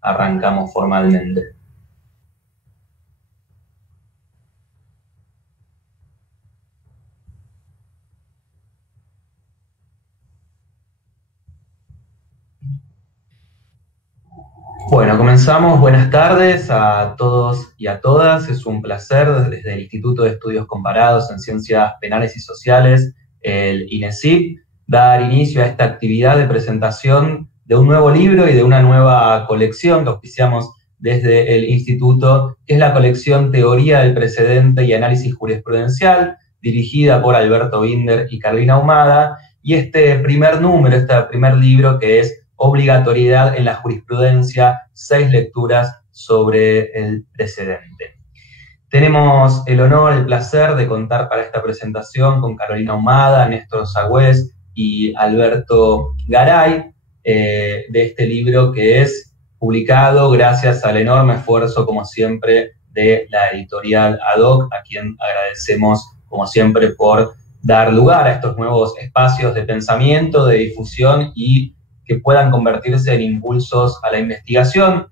Arrancamos formalmente. Bueno, comenzamos. Buenas tardes a todos y a todas. Es un placer desde el Instituto de Estudios Comparados en Ciencias Penales y Sociales, el INESIP, dar inicio a esta actividad de presentación de un nuevo libro y de una nueva colección que auspiciamos desde el Instituto, que es la colección Teoría del Precedente y Análisis Jurisprudencial, dirigida por Alberto Binder y Carolina Ahumada, y este primer número, este primer libro, que es Obligatoriedad en la Jurisprudencia, 6 lecturas sobre el precedente. Tenemos el honor, el placer de contar para esta presentación con Carolina Ahumada, Néstor Sagüez y Alberto Garay, de este libro que es publicado gracias al enorme esfuerzo, como siempre, de la editorial ADOC, a quien agradecemos, como siempre, por dar lugar a estos nuevos espacios de pensamiento, de difusión y que puedan convertirse en impulsos a la investigación.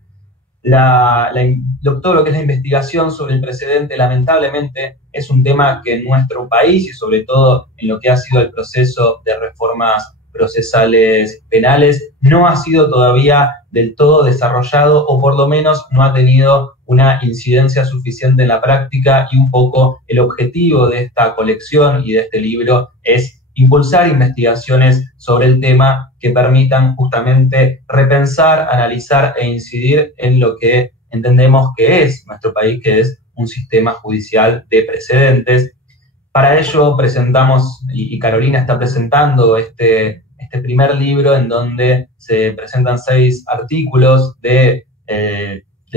Todo lo que es la investigación sobre el precedente, lamentablemente, es un tema que en nuestro país, y sobre todo en lo que ha sido el proceso de reformas procesales penales, no ha sido todavía del todo desarrollado, o por lo menos no ha tenido una incidencia suficiente en la práctica, y un poco el objetivo de esta colección y de este libro es impulsar investigaciones sobre el tema que permitan justamente repensar, analizar e incidir en lo que entendemos que es nuestro país, que es un sistema judicial de precedentes. Para ello presentamos, y Carolina está presentando este primer libro, en donde se presentan 6 artículos del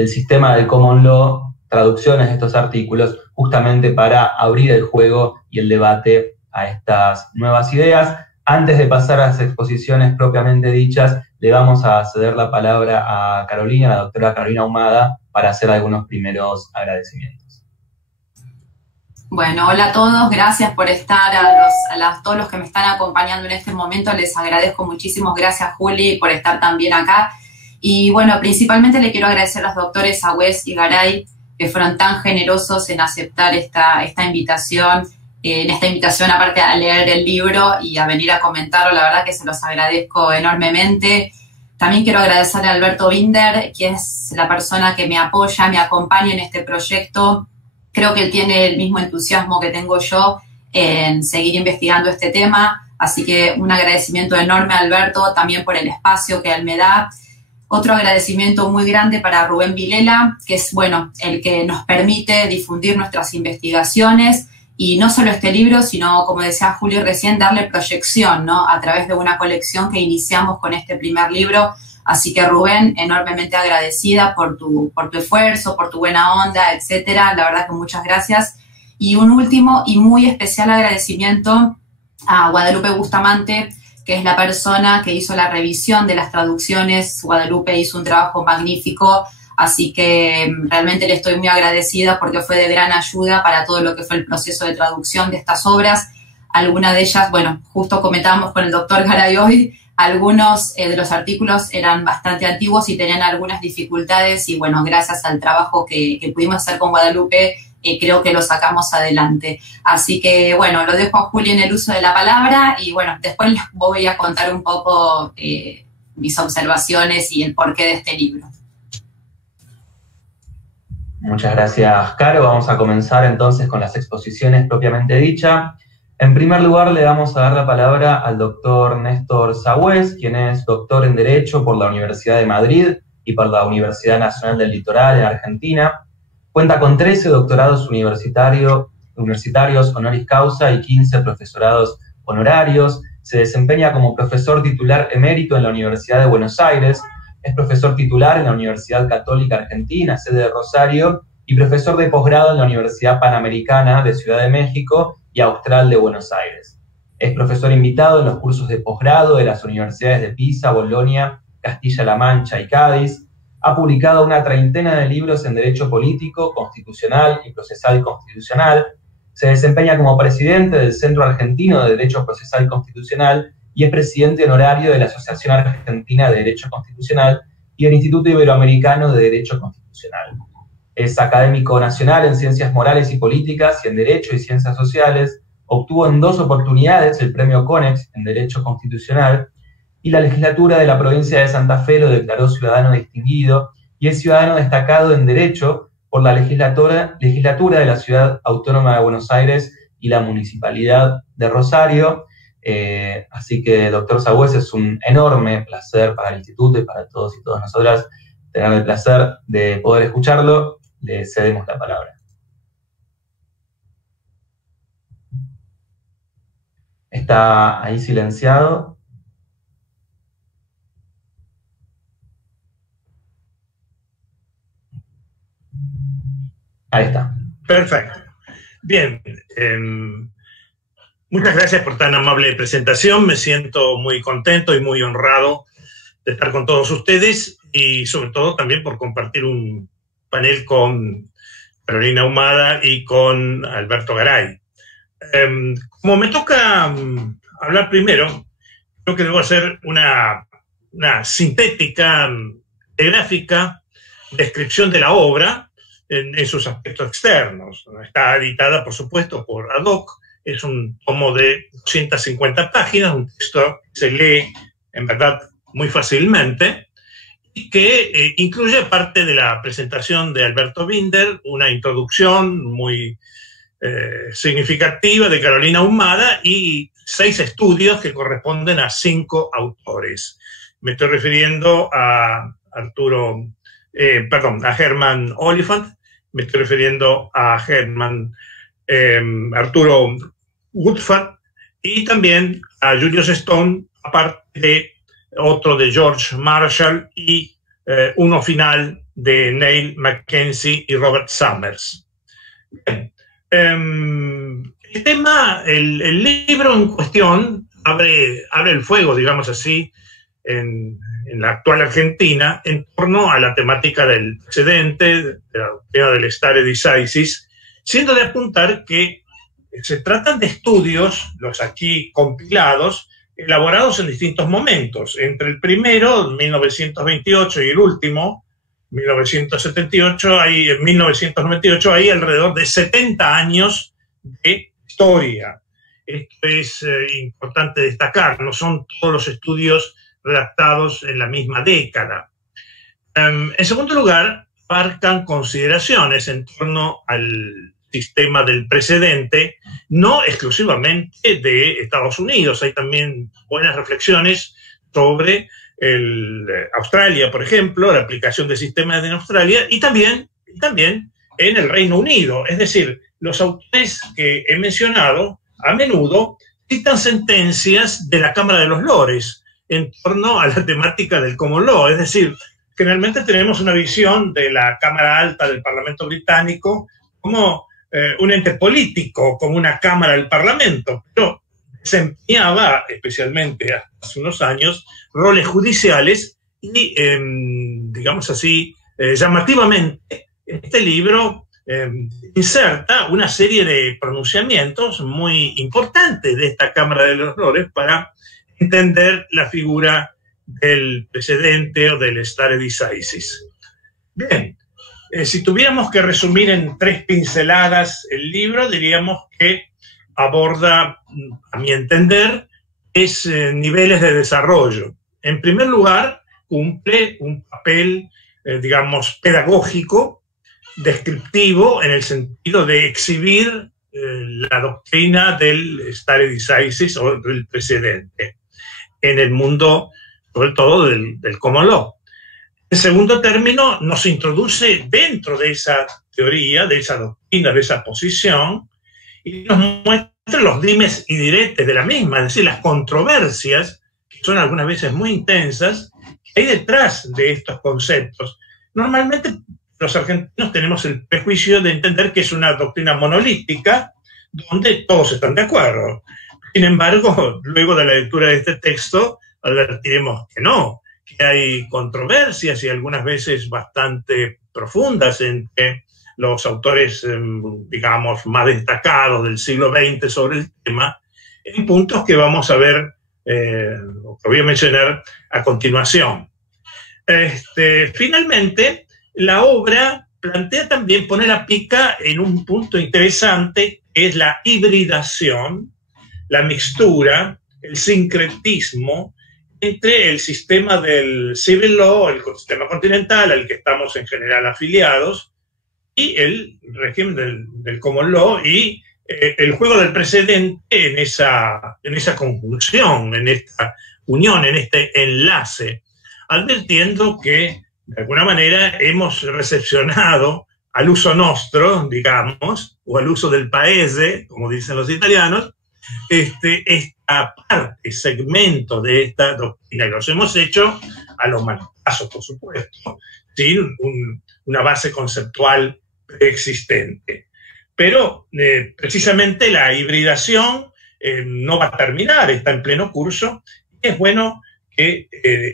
sistema del Common Law, traducciones de estos artículos, justamente para abrir el juego y el debate a estas nuevas ideas. Antes de pasar a las exposiciones propiamente dichas, le vamos a ceder la palabra a Carolina, la doctora Carolina Ahumada, para hacer algunos primeros agradecimientos. Bueno, hola a todos, gracias por estar, todos los que me están acompañando en este momento, les agradezco muchísimo, gracias Juli por estar también acá. Y bueno, principalmente le quiero agradecer a los doctores Sagüez y Garay, que fueron tan generosos en aceptar esta invitación, aparte a leer el libro y a venir a comentarlo. La verdad que se los agradezco enormemente. También quiero agradecer a Alberto Binder, que es la persona que me apoya, me acompaña en este proyecto. Creo que él tiene el mismo entusiasmo que tengo yo en seguir investigando este tema, así que un agradecimiento enorme a Alberto también por el espacio que él me da. Otro agradecimiento muy grande para Rubén Vilela, que es, el que nos permite difundir nuestras investigaciones. Y no solo este libro, sino, como decía Julio recién, darle proyección, ¿no?, a través de una colección que iniciamos con este primer libro. Así que, Rubén, enormemente agradecida por tu esfuerzo, por tu buena onda, etcétera. La verdad que muchas gracias. Y un último y muy especial agradecimiento a Guadalupe Bustamante, que es la persona que hizo la revisión de las traducciones. Guadalupe hizo un trabajo magnífico. Así que realmente le estoy muy agradecida porque fue de gran ayuda para todo lo que fue el proceso de traducción de estas obras. Algunas de ellas, justo comentábamos con el doctor Garay hoy, algunos de los artículos eran bastante antiguos y tenían algunas dificultades y gracias al trabajo que pudimos hacer con Guadalupe, creo que lo sacamos adelante. Así que, lo dejo a Juli en el uso de la palabra y, después les voy a contar un poco mis observaciones y el porqué de este libro. Muchas gracias, Caro. Vamos a comenzar entonces con las exposiciones propiamente dicha. En primer lugar, le vamos a dar la palabra al doctor Néstor Sagüez, quien es doctor en Derecho por la Universidad de Madrid y por la Universidad Nacional del Litoral en Argentina. Cuenta con 13 doctorados universitarios honoris causa y 15 profesorados honorarios. Se desempeña como profesor titular emérito en la Universidad de Buenos Aires. Es profesor titular en la Universidad Católica Argentina, sede de Rosario, y profesor de posgrado en la Universidad Panamericana de Ciudad de México y Austral de Buenos Aires. Es profesor invitado en los cursos de posgrado de las universidades de Pisa, Bolonia, Castilla-La Mancha y Cádiz. Ha publicado una treintena de libros en Derecho Político, Constitucional y Procesal Constitucional. Se desempeña como presidente del Centro Argentino de Derecho Procesal Constitucional y es presidente honorario de la Asociación Argentina de Derecho Constitucional y del Instituto Iberoamericano de Derecho Constitucional. Es académico nacional en Ciencias Morales y Políticas y en Derecho y Ciencias Sociales. Obtuvo en 2 oportunidades el Premio CONEX en Derecho Constitucional y la legislatura de la provincia de Santa Fe lo declaró ciudadano distinguido y es ciudadano destacado en Derecho por la legislatura de la Ciudad Autónoma de Buenos Aires y la Municipalidad de Rosario. Así que, doctor Sagües, es un enorme placer para el Instituto y para todos y todas nosotras tener el placer de poder escucharlo. Le cedemos la palabra. Está ahí silenciado. Ahí está. Perfecto. Bien. Muchas gracias por tan amable presentación. Me siento muy contento y muy honrado de estar con todos ustedes y sobre todo también por compartir un panel con Carolina Ahumada y con Alberto Garay. Como me toca hablar primero, creo que debo hacer una sintética, gráfica descripción de la obra en sus aspectos externos. Está editada, por supuesto, por Ad Hoc. Es un tomo de 250 páginas, un texto que se lee, en verdad, muy fácilmente, y que incluye parte de la presentación de Alberto Binder, una introducción muy significativa de Carolina Ahumada y 6 estudios que corresponden a 5 autores. Me estoy refiriendo a a Hermann Oliphant, me estoy refiriendo a Arturo Woodford y también a Julius Stone, aparte de otro de George Marshall y uno final de Neil Mackenzie y Robert Summers. Bien. El tema, el libro en cuestión abre el fuego, digamos así, en la actual Argentina en torno a la temática del precedente, de la doctrina del stare decisis, siendo de apuntar que se tratan de estudios, los aquí compilados, elaborados en distintos momentos. Entre el primero, 1928, y el último, 1998, en 1998, hay alrededor de 70 años de historia. Esto es importante destacar, no son todos los estudios redactados en la misma década. En segundo lugar, abarcan consideraciones en torno al sistema del precedente, no exclusivamente de Estados Unidos. Hay también buenas reflexiones sobre Australia, por ejemplo, la aplicación de sistemas en Australia, y también en el Reino Unido. Es decir, los autores que he mencionado a menudo citan sentencias de la Cámara de los Lores en torno a la temática del common law. Es decir, generalmente tenemos una visión de la Cámara Alta del Parlamento Británico como un ente político, como una Cámara del Parlamento, pero desempeñaba, especialmente hace unos años, roles judiciales y, digamos así, llamativamente, este libro inserta una serie de pronunciamientos muy importantes de esta Cámara de los Lores para entender la figura del precedente o del stare decisis. Bien, si tuviéramos que resumir en 3 pinceladas el libro, diríamos que aborda, a mi entender, niveles de desarrollo. En primer lugar, cumple un papel, digamos, pedagógico, descriptivo, en el sentido de exhibir la doctrina del stare decisis o del precedente en el mundo, sobre todo, del common law. En segundo término, nos introduce dentro de esa teoría, de esa doctrina, de esa posición, y nos muestra los dimes y diretes de la misma, es decir, las controversias, que son algunas veces muy intensas, que hay detrás de estos conceptos. Normalmente los argentinos tenemos el prejuicio de entender que es una doctrina monolítica, donde todos están de acuerdo. Sin embargo, luego de la lectura de este texto, advertiremos que no, que hay controversias y algunas veces bastante profundas entre los autores, digamos, más destacados del siglo XX sobre el tema, en puntos que vamos a ver que voy a mencionar a continuación. Finalmente, la obra plantea también poner a pica en un punto interesante, que es la hibridación, la mixtura, el sincretismo entre el sistema del civil law, el sistema continental al que estamos en general afiliados, y el régimen del common law, y el juego del precedente en esa conjunción, en esta unión, en este enlace, advirtiendo que de alguna manera hemos recepcionado al uso nostro, digamos, o al uso del paese, como dicen los italianos, esta parte, segmento de esta doctrina, y los hemos hecho a los manotazos, por supuesto, sin una base conceptual preexistente. Pero precisamente la hibridación no va a terminar, está en pleno curso, y es bueno que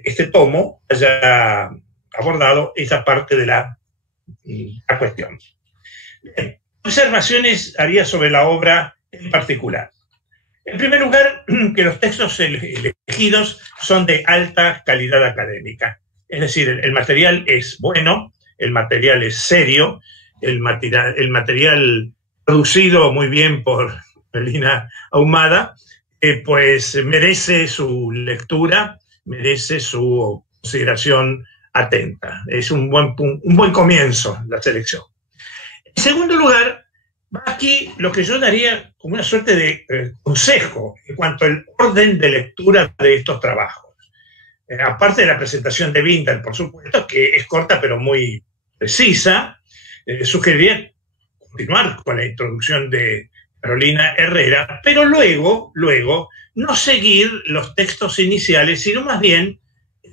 este tomo haya abordado esa parte de la cuestión. Bien, observaciones haría sobre la obra en particular. En primer lugar, que los textos elegidos son de alta calidad académica. Es decir, el material es bueno, el material es serio, el material producido muy bien por Melina Ahumada, pues merece su lectura, merece su consideración atenta. Es un buen comienzo la selección. En segundo lugar, va aquí lo que yo daría como una suerte de consejo en cuanto al orden de lectura de estos trabajos. Aparte de la presentación de Binder, por supuesto, que es corta pero muy precisa, sugeriría continuar con la introducción de Carolina Herrera, pero luego no seguir los textos iniciales, sino más bien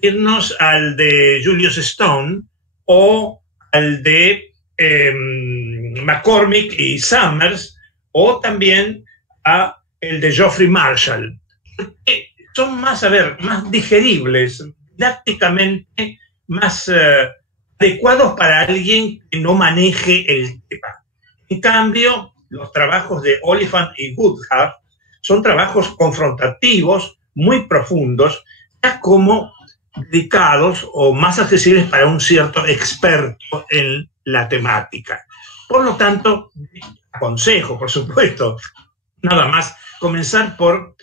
irnos al de Julius Stone o al de McCormick y Summers, o también a el de Geoffrey Marshall, que son más digeribles, didácticamente más adecuados para alguien que no maneje el tema. En cambio, los trabajos de Oliphant y Woodhart son trabajos confrontativos, muy profundos, ya como dedicados o más accesibles para un cierto experto en la temática. Por lo tanto, aconsejo, por supuesto, nada más comenzar por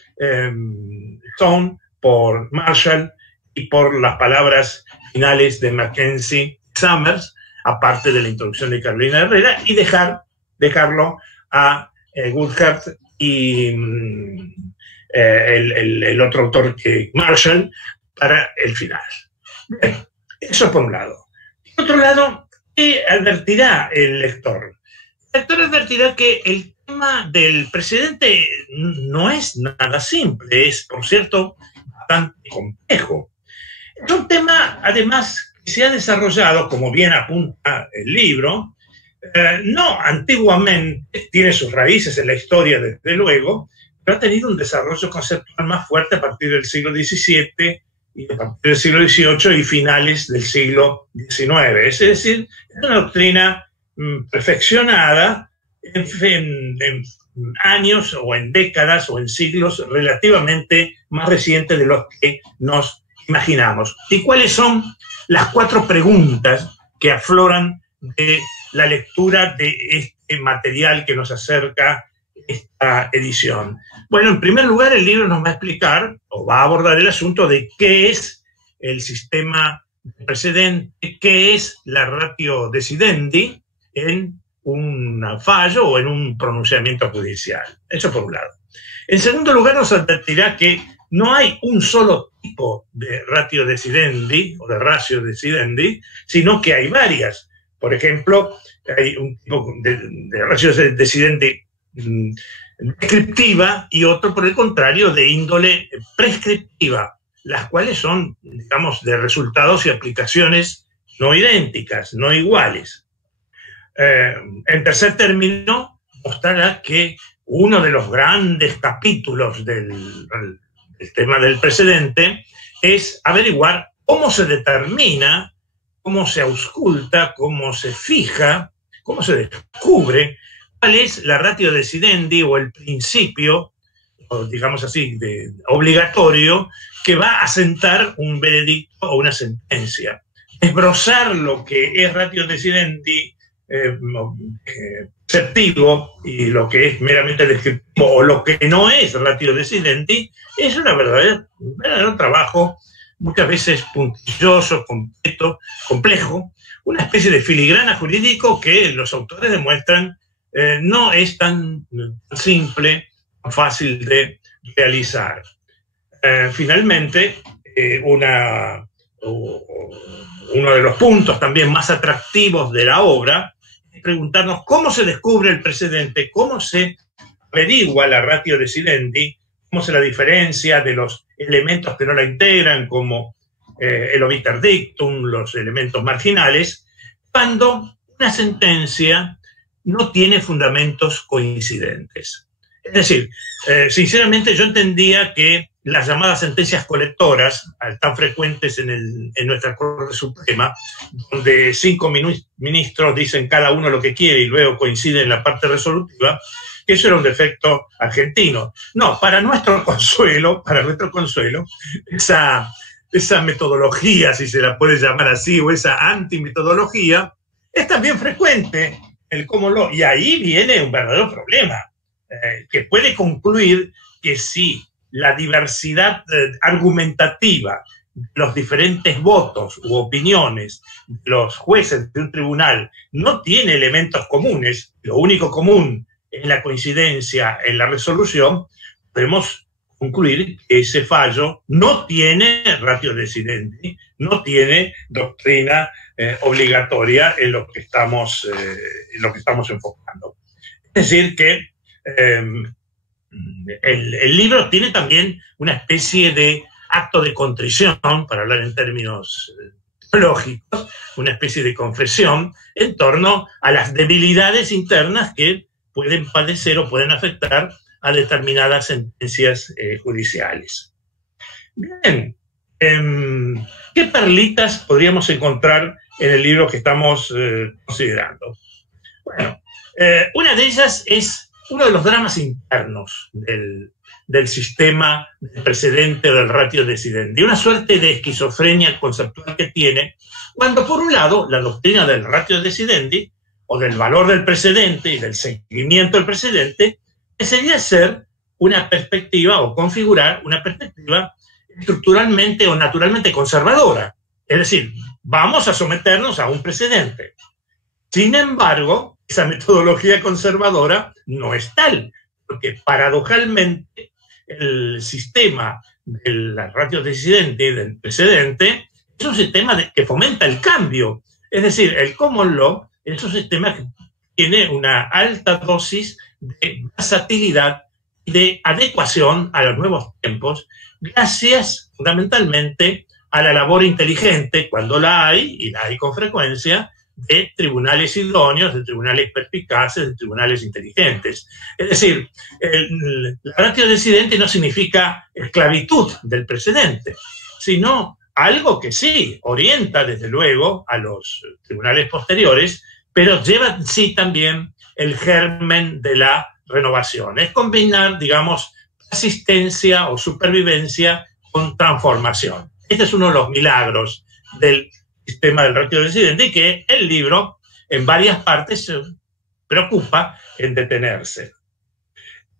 Stone, por Marshall y por las palabras finales de Mackenzie Summers, aparte de la introducción de Carolina Herrera, y dejarlo a Woodhart y el otro autor que Marshall para el final. Bien, eso por un lado. Por otro lado, ¿qué advertirá el lector? El lector advertirá que el tema del precedente no es nada simple, es, por cierto, bastante complejo. Es un tema, además, que se ha desarrollado, como bien apunta el libro, no antiguamente, tiene sus raíces en la historia, desde luego, pero ha tenido un desarrollo conceptual más fuerte a partir del siglo XVII y a partir del siglo XVIII y finales del siglo XIX. Es decir, es una doctrina perfeccionada en años o en décadas o en siglos relativamente más recientes de los que nos imaginamos. ¿Y cuáles son las 4 preguntas que afloran de la lectura de este material que nos acerca esta edición? Bueno, en primer lugar, el libro nos va a explicar o va a abordar el asunto de qué es el sistema precedente, qué es la ratio decidendi en un fallo o en un pronunciamiento judicial. Eso por un lado. En segundo lugar, nos advertirá que no hay un solo tipo de ratio decidendi o de ratio decidendi, sino que hay varias. Por ejemplo, hay un tipo de ratio decidendi descriptiva y otro, por el contrario, de índole prescriptiva, las cuales son, digamos, de resultados y aplicaciones no idénticas, no iguales. En tercer término, mostrará que uno de los grandes capítulos del tema del precedente es averiguar cómo se determina, cómo se ausculta, cómo se fija, cómo se descubre cuál es la ratio decidendi o el principio digamos así, obligatorio, que va a sentar un veredicto o una sentencia. Esbrozar lo que es ratio decidendi perceptivo y lo que es meramente descriptivo o lo que no es ratio decidendi es un verdadero trabajo, muchas veces puntilloso, complejo, una especie de filigrana jurídico que los autores demuestran no es tan simple, tan fácil de realizar. Finalmente, uno de los puntos también más atractivos de la obra es preguntarnos cómo se descubre el precedente, cómo se averigua la ratio decidendi, cómo se la diferencia de los elementos que no la integran, como el obiter dictum, los elementos marginales, cuando una sentencia no tiene fundamentos coincidentes. Es decir, sinceramente yo entendía que las llamadas sentencias colectoras, tan frecuentes en nuestra Corte Suprema, donde 5 ministros dicen cada uno lo que quiere y luego coinciden en la parte resolutiva, que eso era un defecto argentino. No, para nuestro consuelo, esa metodología, si se la puede llamar así, o esa antimetodología, es también frecuente el cómo lo... Y ahí viene un verdadero problema, que puede concluir que si la diversidad argumentativa de los diferentes votos u opiniones de los jueces de un tribunal no tiene elementos comunes, lo único común es la coincidencia en la resolución, podemos concluir que ese fallo no tiene ratio decidendi, no tiene doctrina obligatoria en lo que estamos enfocando. Es decir, que el libro tiene también una especie de acto de contrición, para hablar en términos teológicos, una especie de confesión en torno a las debilidades internas que pueden padecer o pueden afectar a determinadas sentencias judiciales. Bien, ¿qué perlitas podríamos encontrar en el libro que estamos considerando? Bueno, una de ellas es uno de los dramas internos del sistema del precedente o del ratio decidendi, una suerte de esquizofrenia conceptual que tiene, cuando por un lado la doctrina del ratio decidendi, o del valor del precedente y del seguimiento del precedente, debería ser una perspectiva o configurar una perspectiva estructuralmente o naturalmente conservadora. Es decir, vamos a someternos a un precedente. Sin embargo, esa metodología conservadora no es tal, porque paradojalmente el sistema del ratio decidendi, del precedente, es un sistema que fomenta el cambio. Es decir, el common law es un sistema que tiene una alta dosis de versatilidad y de adecuación a los nuevos tiempos, gracias fundamentalmente a la labor inteligente, cuando la hay, y la hay con frecuencia, de tribunales idóneos, de tribunales perspicaces, de tribunales inteligentes. Es decir, la ratio decidendi no significa esclavitud del precedente, sino algo que sí orienta, desde luego, a los tribunales posteriores, pero lleva en sí también el germen de la renovación. Es combinar, digamos, asistencia o supervivencia con transformación. Este es uno de los milagros del sistema del ratio decidendi, que el libro en varias partes se preocupa en detenerse.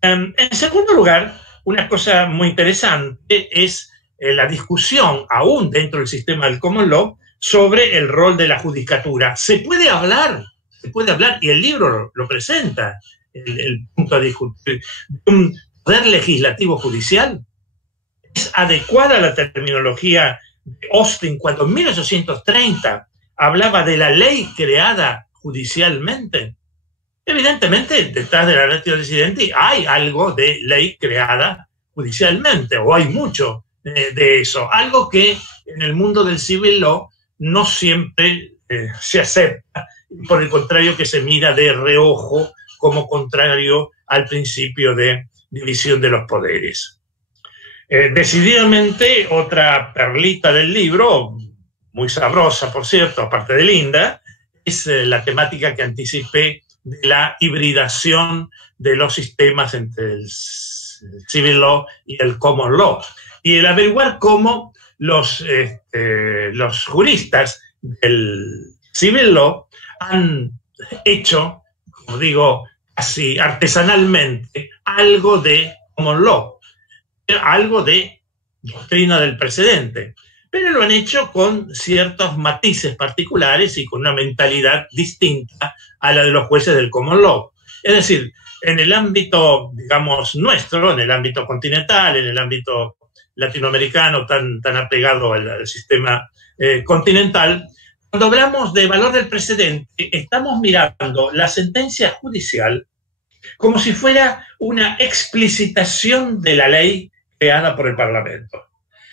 En segundo lugar, una cosa muy interesante es la discusión, aún dentro del sistema del common law, sobre el rol de la judicatura. Se puede hablar, y el libro lo presenta, el punto a discutir, de un poder legislativo judicial. ¿Es adecuada la terminología de Austin cuando en 1830 hablaba de la ley creada judicialmente? Evidentemente, detrás de la ratio decidendi hay algo de ley creada judicialmente, o hay mucho de eso, algo que en el mundo del civil law no siempre se acepta, por el contrario que se mira de reojo como contrario al principio de división de los poderes. Decididamente, otra perlita del libro, muy sabrosa por cierto, aparte de linda, es la temática que anticipé de la hibridación de los sistemas entre civil law y el common law, y el averiguar cómo los juristas del civil law han hecho, como digo, así artesanalmente, algo de common law, algo de doctrina del precedente, pero lo han hecho con ciertos matices particulares y con una mentalidad distinta a la de los jueces del common law. Es decir, en el ámbito, digamos, nuestro, en el ámbito continental, en el ámbito latinoamericano tan apegado al sistema continental, cuando hablamos de valor del precedente, estamos mirando la sentencia judicial como si fuera una explicitación de la ley creada por el Parlamento.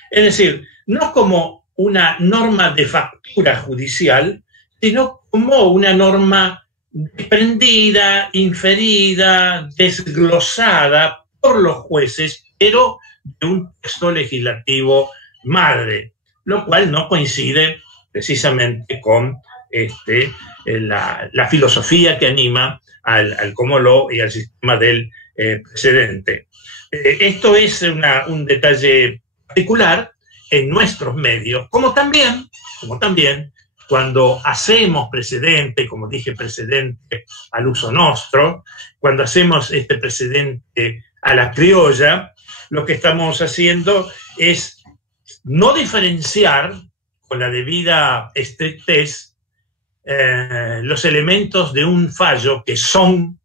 Es decir, no como una norma de factura judicial, sino como una norma desprendida, inferida, desglosada por los jueces, pero de un texto legislativo madre, lo cual no coincide precisamente con la filosofía que anima al common law y al sistema del precedente. Esto es un detalle particular en nuestros medios, como también cuando hacemos precedente, como dije, precedente al uso nostro, cuando hacemos este precedente a la criolla, lo que estamos haciendo es no diferenciar con la debida estrictez los elementos de un fallo que son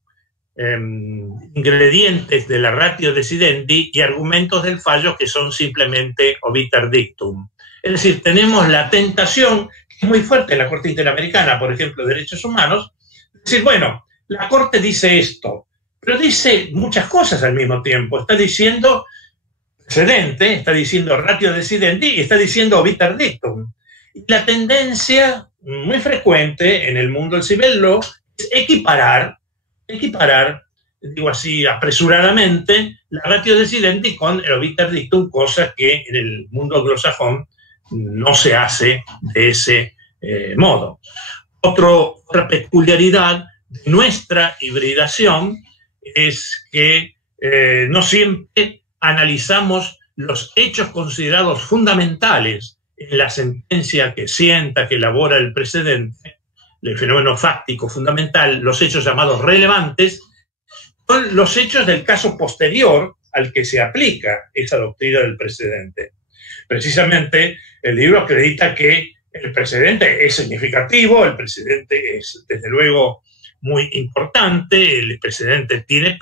ingredientes de la ratio decidendi y argumentos del fallo que son simplemente obiter dictum. Es decir, tenemos la tentación, que es muy fuerte en la Corte Interamericana, por ejemplo, de Derechos Humanos, de decir, bueno, la Corte dice esto, pero dice muchas cosas al mismo tiempo. Está diciendo precedente, está diciendo ratio decidendi y está diciendo obiter dictum. Y la tendencia muy frecuente en el mundo del civil law es equiparar, digo así apresuradamente, la ratio decidendi con el obiter dictum, cosa que en el mundo anglosajón no se hace de ese modo. Otra peculiaridad de nuestra hibridación es que no siempre analizamos los hechos considerados fundamentales en la sentencia que sienta, que elabora el precedente, el fenómeno fáctico fundamental, los hechos llamados relevantes, son los hechos del caso posterior al que se aplica esa doctrina del precedente. Precisamente el libro acredita que el precedente es significativo, el precedente es desde luego muy importante, el precedente tiene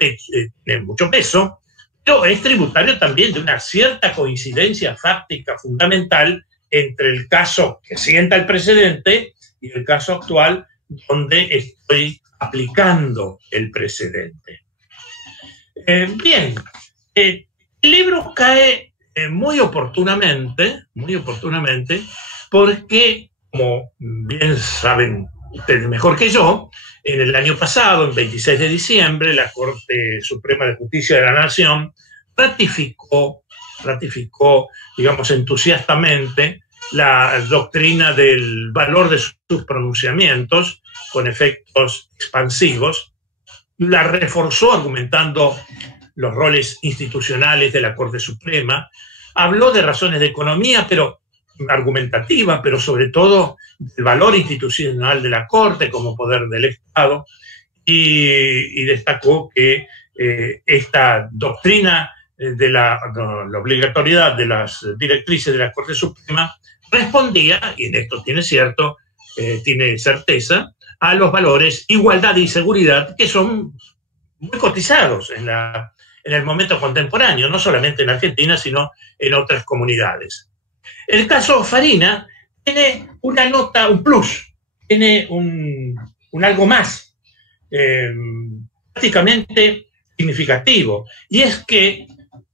mucho peso, pero es tributario también de una cierta coincidencia fáctica fundamental entre el caso que sienta el precedente y el caso actual donde estoy aplicando el precedente. Bien, el libro cae muy oportunamente, porque, como bien saben ustedes mejor que yo, en el año pasado, el 26 de diciembre, la Corte Suprema de Justicia de la Nación ratificó, digamos, entusiastamente la doctrina del valor de sus pronunciamientos con efectos expansivos, la reforzó argumentando los roles institucionales de la Corte Suprema, habló de razones de economía, pero argumentativa, pero sobre todo del valor institucional de la Corte como poder del Estado, y destacó que esta doctrina de la obligatoriedad de las directrices de la Corte Suprema respondía, y en esto tiene certeza, a los valores igualdad y seguridad que son muy cotizados en el momento contemporáneo, no solamente en Argentina, sino en otras comunidades. El caso Farina tiene una nota, un plus, tiene un algo más prácticamente significativo, y es que,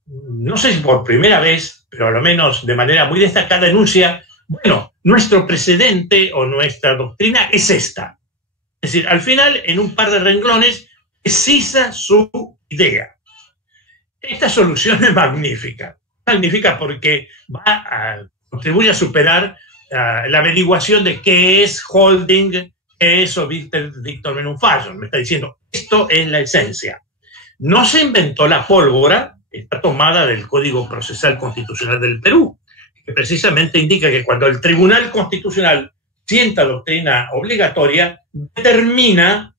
no sé si por primera vez, pero a lo menos de manera muy destacada, enuncia, bueno, nuestro precedente o nuestra doctrina es esta. Es decir, al final, en un par de renglones, precisa su idea. Esta solución es magnífica porque contribuye a superar la averiguación de qué es holding, qué es obiter dictum en un fallo. Me está diciendo, esto es la esencia. No se inventó la pólvora, está tomada del Código Procesal Constitucional del Perú, que precisamente indica que cuando el Tribunal Constitucional sienta doctrina obligatoria, determina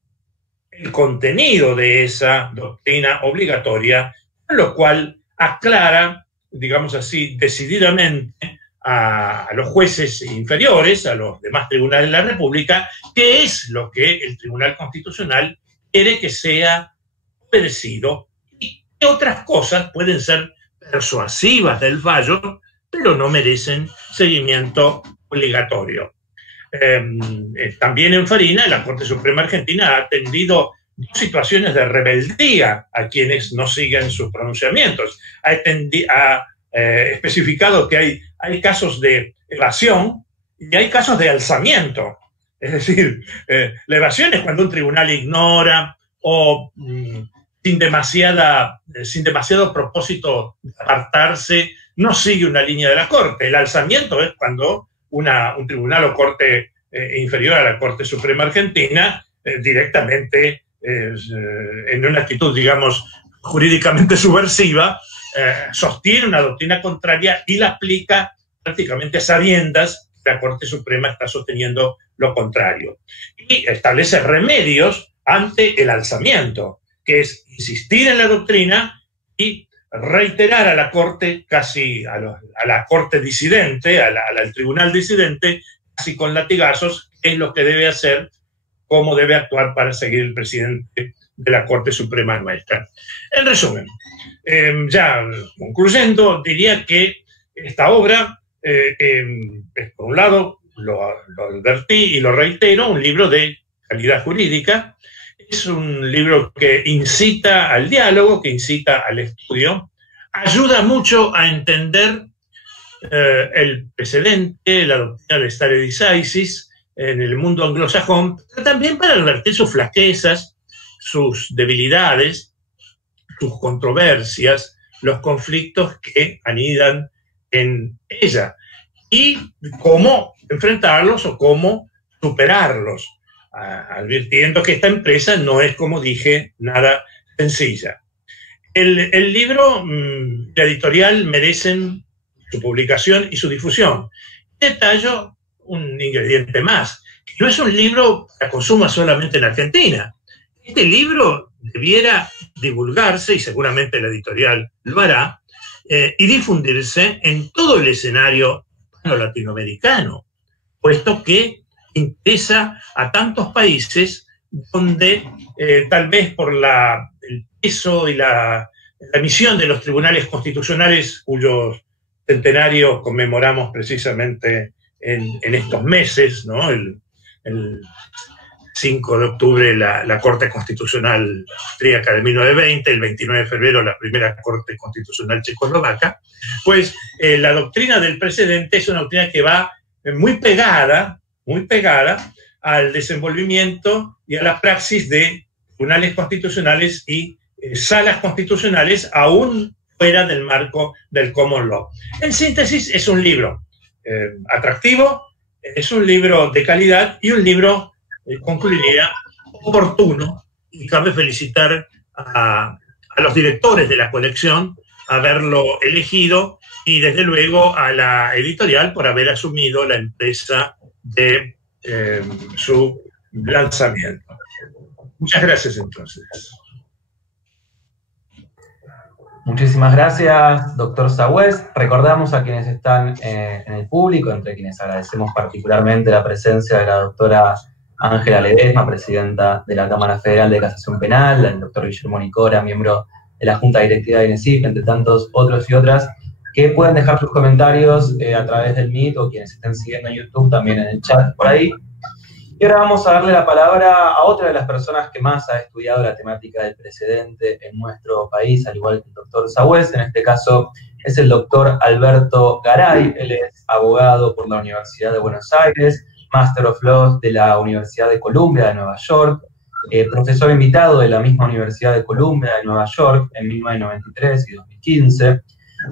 el contenido de esa doctrina obligatoria, con lo cual aclara, digamos así, decididamente a los jueces inferiores, a los demás tribunales de la República, qué es lo que el Tribunal Constitucional quiere que sea obedecido y qué otras cosas pueden ser persuasivas del fallo, pero no merecen seguimiento obligatorio. También en Farina, la Corte Suprema Argentina ha atendido situaciones de rebeldía a quienes no siguen sus pronunciamientos. Ha especificado que hay casos de evasión y hay casos de alzamiento. Es decir, la evasión es cuando un tribunal ignora o sin demasiado propósito de apartarse, no sigue una línea de la Corte. El alzamiento es cuando un tribunal o corte inferior a la Corte Suprema Argentina directamente en una actitud, digamos, jurídicamente subversiva, sostiene una doctrina contraria y la aplica prácticamente a sabiendas que la Corte Suprema está sosteniendo lo contrario. Y establece remedios ante el alzamiento, que es insistir en la doctrina y reiterar a la Corte, casi a la Corte disidente, al tribunal disidente, casi con latigazos, qué es lo que debe hacer, cómo debe actuar para seguir el presidente de la Corte Suprema nuestra. En resumen, ya concluyendo, diría que esta obra, por un lado, lo advertí y lo reitero, un libro de calidad jurídica. Es un libro que incita al diálogo, que incita al estudio, ayuda mucho a entender el precedente, la doctrina de stare decisis en el mundo anglosajón, pero también para advertir sus flaquezas, sus debilidades, sus controversias, los conflictos que anidan en ella y cómo enfrentarlos o cómo superarlos, advirtiendo que esta empresa no es, como dije, nada sencilla. El libro, la editorial, merecen su publicación y su difusión. Detallo un ingrediente más, que no es un libro para consumo solamente en Argentina. Este libro debiera divulgarse, y seguramente la editorial lo hará, y difundirse en todo el escenario latinoamericano, puesto que interesa a tantos países donde tal vez por el peso y la misión de los tribunales constitucionales, cuyo centenario conmemoramos precisamente en estos meses, ¿no? El 5 de octubre la Corte Constitucional Austríaca de 1920, el 29 de febrero la primera Corte Constitucional Checoslovaca, pues la doctrina del precedente es una doctrina que va muy pegada al desenvolvimiento y a la praxis de tribunales constitucionales y salas constitucionales, aún fuera del marco del common law. En síntesis, es un libro atractivo, es un libro de calidad y un libro, concluiría, oportuno, y cabe felicitar a los directores de la colección haberlo elegido y desde luego a la editorial por haber asumido la empresa de su lanzamiento. Muchas gracias entonces. Muchísimas gracias, doctor Sagüez. Recordamos a quienes están en el público, entre quienes agradecemos particularmente la presencia de la doctora Ángela Ledesma, presidenta de la Cámara Federal de Casación Penal, el doctor Guillermo Nicora, miembro de la Junta Directiva de INESIF, entre tantos otros y otras, que pueden dejar sus comentarios a través del Meet o quienes estén siguiendo en YouTube, también en el chat por ahí. Y ahora vamos a darle la palabra a otra de las personas que más ha estudiado la temática del precedente en nuestro país, al igual que el doctor Sagüez. En este caso es el doctor Alberto Garay. Él es abogado por la Universidad de Buenos Aires, Master of Laws de la Universidad de Columbia de Nueva York, profesor invitado de la misma Universidad de Columbia de Nueva York en 1993 y 2015,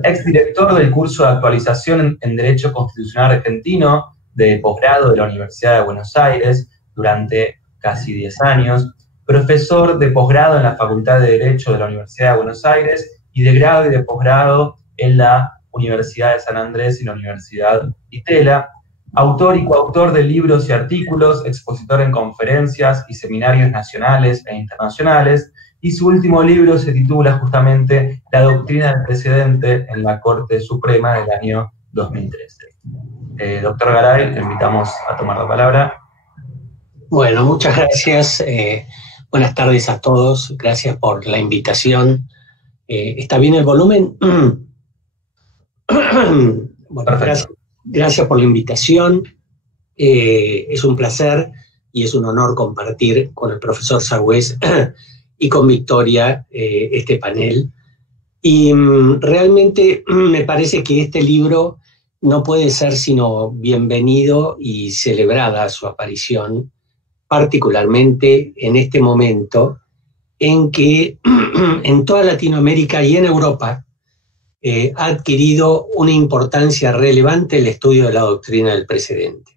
exdirector del curso de actualización en Derecho Constitucional Argentino de posgrado de la Universidad de Buenos Aires durante casi 10 años, profesor de posgrado en la Facultad de Derecho de la Universidad de Buenos Aires y de grado y de posgrado en la Universidad de San Andrés y la Universidad Itela, autor y coautor de libros y artículos, expositor en conferencias y seminarios nacionales e internacionales, y su último libro se titula justamente La doctrina del precedente en la Corte Suprema del año 2013. Doctor Garay, te invitamos a tomar la palabra. Bueno, muchas gracias. Buenas tardes a todos. Gracias por la invitación. ¿Está bien el volumen? Bueno, gracias por la invitación. Es un placer y es un honor compartir con el profesor Sagüez y con Victoria este panel. Y realmente me parece que este libro no puede ser sino bienvenido y celebrada su aparición, particularmente en este momento en que en toda Latinoamérica y en Europa ha adquirido una importancia relevante el estudio de la doctrina del precedente.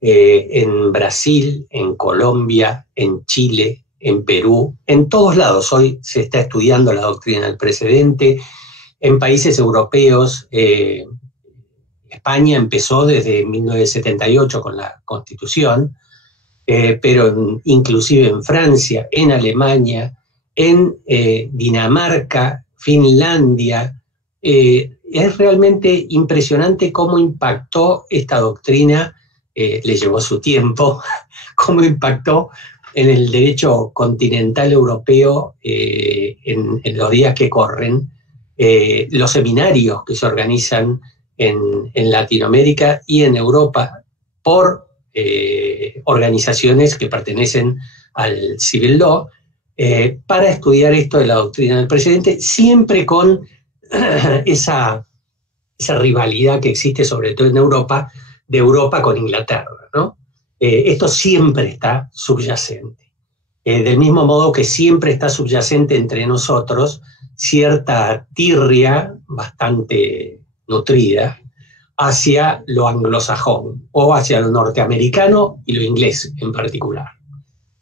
En Brasil, en Colombia, en Chile, en Perú, en todos lados hoy se está estudiando la doctrina del precedente. En países europeos, España empezó desde 1978 con la Constitución, pero inclusive en Francia, en Alemania, en Dinamarca, Finlandia. Es realmente impresionante cómo impactó esta doctrina, le llevó su tiempo, cómo impactó en el derecho continental europeo en los días que corren, los seminarios que se organizan en Latinoamérica y en Europa por organizaciones que pertenecen al Civil Law, para estudiar esto de la doctrina del precedente, siempre con esa rivalidad que existe sobre todo en Europa, de Europa con Inglaterra, ¿no? Esto siempre está subyacente. Del mismo modo que siempre está subyacente entre nosotros cierta tirria bastante nutrida hacia lo anglosajón o hacia lo norteamericano y lo inglés en particular.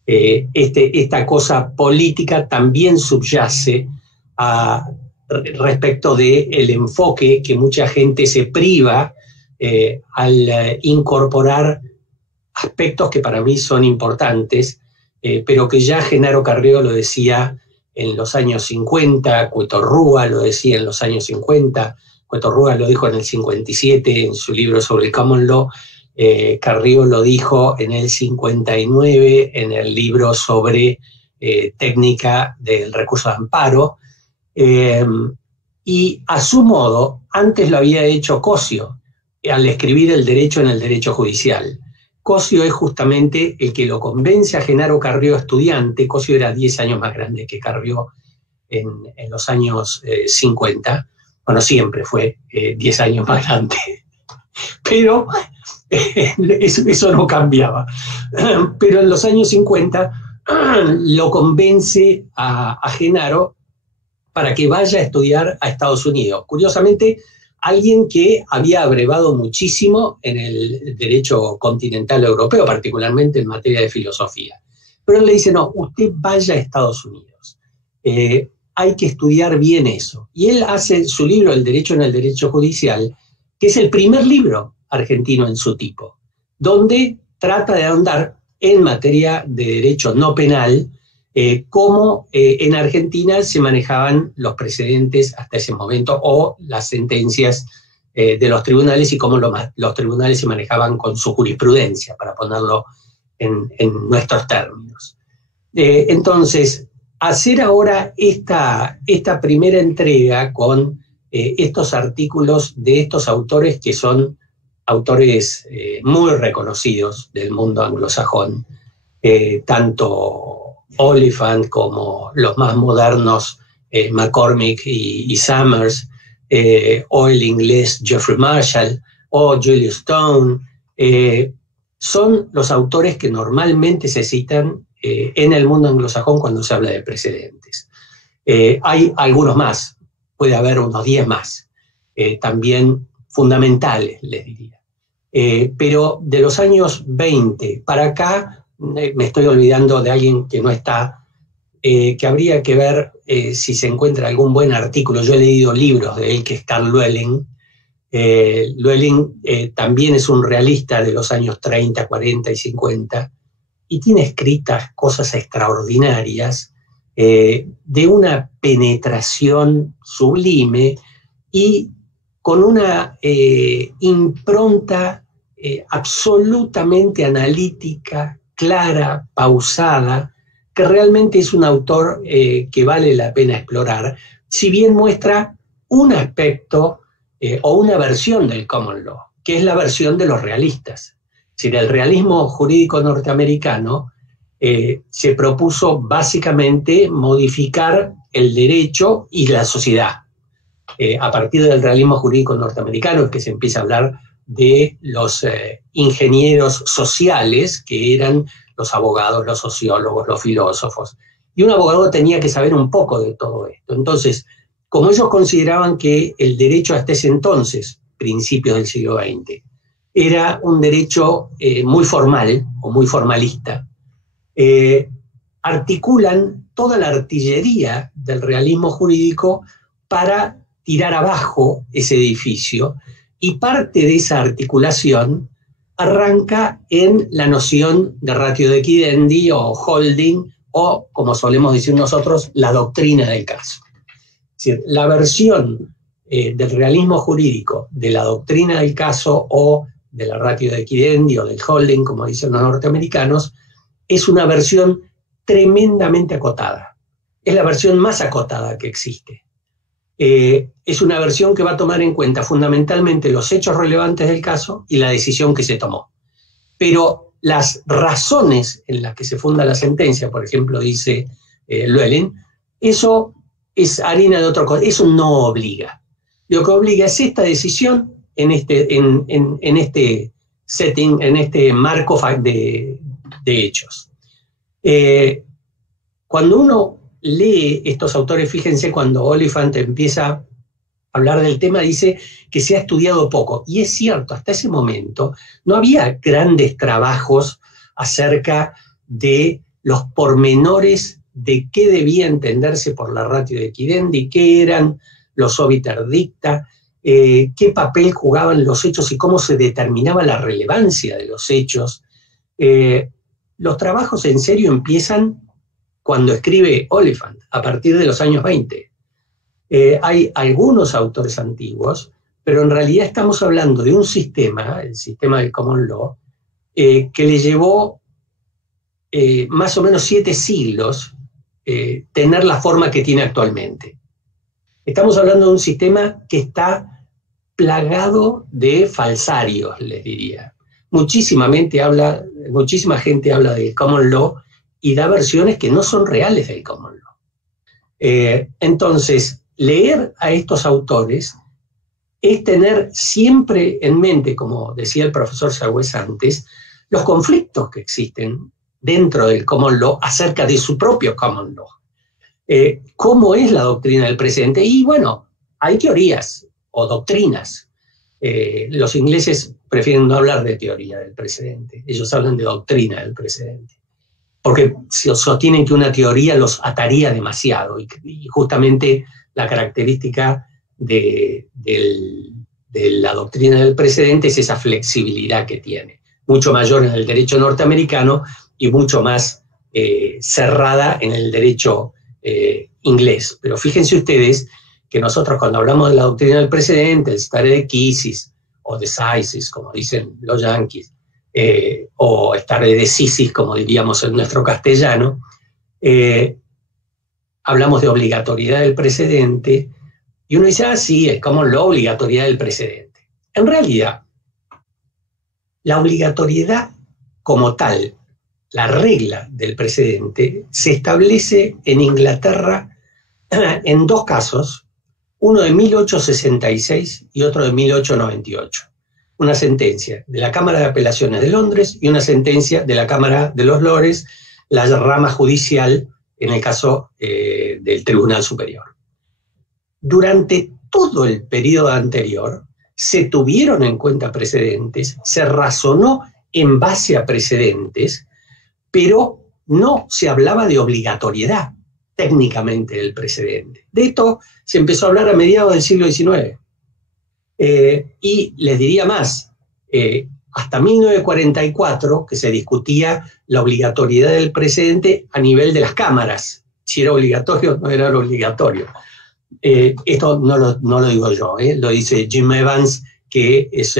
Esta cosa política también subyace respecto del enfoque que mucha gente se priva al incorporar aspectos que para mí son importantes, pero que ya Genaro Carrió lo decía en los años 50, Cueto Rúa lo decía en los años 50, Cueto Rúa lo dijo en el 57 en su libro sobre el Common Law, Carrió lo dijo en el 59 en el libro sobre técnica del recurso de amparo, y a su modo, antes lo había hecho Cosio, al escribir El derecho en el derecho judicial. Cosio es justamente el que lo convence a Genaro Carrió estudiante. Cosio era 10 años más grande que Carrió en los años 50. Bueno, siempre fue 10 años más grande. Pero eso no cambiaba. Pero en los años 50 lo convence a Genaro para que vaya a estudiar a Estados Unidos. Curiosamente, alguien que había abrevado muchísimo en el derecho continental europeo, particularmente en materia de filosofía. Pero él le dice, no, usted vaya a Estados Unidos. Hay que estudiar bien eso. Y él hace su libro, El derecho en el derecho judicial, que es el primer libro argentino en su tipo, donde trata de ahondar en materia de derecho no penal, cómo en Argentina se manejaban los precedentes hasta ese momento o las sentencias de los tribunales y cómo los tribunales se manejaban con su jurisprudencia, para ponerlo en nuestros términos. Entonces, hacer ahora esta primera entrega con estos artículos de estos autores que son autores muy reconocidos del mundo anglosajón, tanto Oliphant como los más modernos McCormick y Summers, o el inglés Geoffrey Marshall, o Julius Stone, son los autores que normalmente se citan en el mundo anglosajón cuando se habla de precedentes. Hay algunos más, puede haber unos 10 más, también fundamentales, les diría. Pero de los años 20 para acá, me estoy olvidando de alguien que no está que habría que ver si se encuentra algún buen artículo. Yo he leído libros de él, que es Carl Luelling. Luelling también es un realista de los años 30, 40 y 50, y tiene escritas cosas extraordinarias, de una penetración sublime y con una impronta absolutamente analítica, clara, pausada, que realmente es un autor que vale la pena explorar, si bien muestra un aspecto o una versión del common law, que es la versión de los realistas. Es decir, el realismo jurídico norteamericano se propuso básicamente modificar el derecho y la sociedad. A partir del realismo jurídico norteamericano es que se empieza a hablar de los ingenieros sociales, que eran los abogados, los sociólogos, los filósofos. Y un abogado tenía que saber un poco de todo esto. Entonces, como ellos consideraban que el derecho hasta ese entonces, principios del siglo XX, era un derecho muy formal o muy formalista, articulan toda la artillería del realismo jurídico para tirar abajo ese edificio, y parte de esa articulación arranca en la noción de ratio decidendi o holding, o, como solemos decir nosotros, la doctrina del caso. Es decir, la versión del realismo jurídico de la doctrina del caso o de la ratio decidendi o del holding, como dicen los norteamericanos, es una versión tremendamente acotada. Es la versión más acotada que existe. Es una versión que va a tomar en cuenta fundamentalmente los hechos relevantes del caso y la decisión que se tomó. Pero las razones en las que se funda la sentencia, por ejemplo, dice Luelling, eso es harina de otro costal, eso no obliga. Lo que obliga es esta decisión en este setting, en este marco de hechos. Cuando uno lee estos autores, fíjense, cuando Oliphant empieza a hablar del tema, dice que se ha estudiado poco. Y es cierto, hasta ese momento no había grandes trabajos acerca de los pormenores de qué debía entenderse por la ratio decidendi, qué eran los obiter dicta, qué papel jugaban los hechos y cómo se determinaba la relevancia de los hechos. Los trabajos en serio empiezan cuando escribe Oliphant, a partir de los años 20. Hay algunos autores antiguos, pero en realidad estamos hablando de un sistema, el sistema del common law, que le llevó más o menos 7 siglos tener la forma que tiene actualmente. Estamos hablando de un sistema que está plagado de falsarios, les diría. Muchísima gente habla del common law y da versiones que no son reales del common law. Entonces, leer a estos autores es tener siempre en mente, como decía el profesor Sagüez antes, los conflictos que existen dentro del common law acerca de su propio common law. ¿Cómo es la doctrina del precedente? Y bueno, hay teorías o doctrinas. Los ingleses prefieren no hablar de teoría del precedente, ellos hablan de doctrina del precedente, porque sostienen que una teoría los ataría demasiado, y justamente la característica de la doctrina del precedente es esa flexibilidad que tiene, mucho mayor en el derecho norteamericano y mucho más cerrada en el derecho inglés. Pero fíjense ustedes que nosotros, cuando hablamos de la doctrina del precedente, el stare decisis o decisis, como dicen los yanquis, o stare decisis, como diríamos en nuestro castellano, hablamos de obligatoriedad del precedente, y uno dice, sí, es como la obligatoriedad del precedente. En realidad, la obligatoriedad como tal, la regla del precedente, se establece en Inglaterra en 2 casos, uno de 1866 y otro de 1898. Una sentencia de la Cámara de Apelaciones de Londres y una sentencia de la Cámara de los Lores, la rama judicial, en el caso del Tribunal Superior. Durante todo el periodo anterior se tuvieron en cuenta precedentes, se razonó en base a precedentes, pero no se hablaba de obligatoriedad. técnicamente del precedente. De esto se empezó a hablar a mediados del siglo XIX. Y les diría más, hasta 1944, que se discutía la obligatoriedad del precedente a nivel de las cámaras, si era obligatorio o no era obligatorio. Esto no lo digo yo, lo dice Jim Evans, que es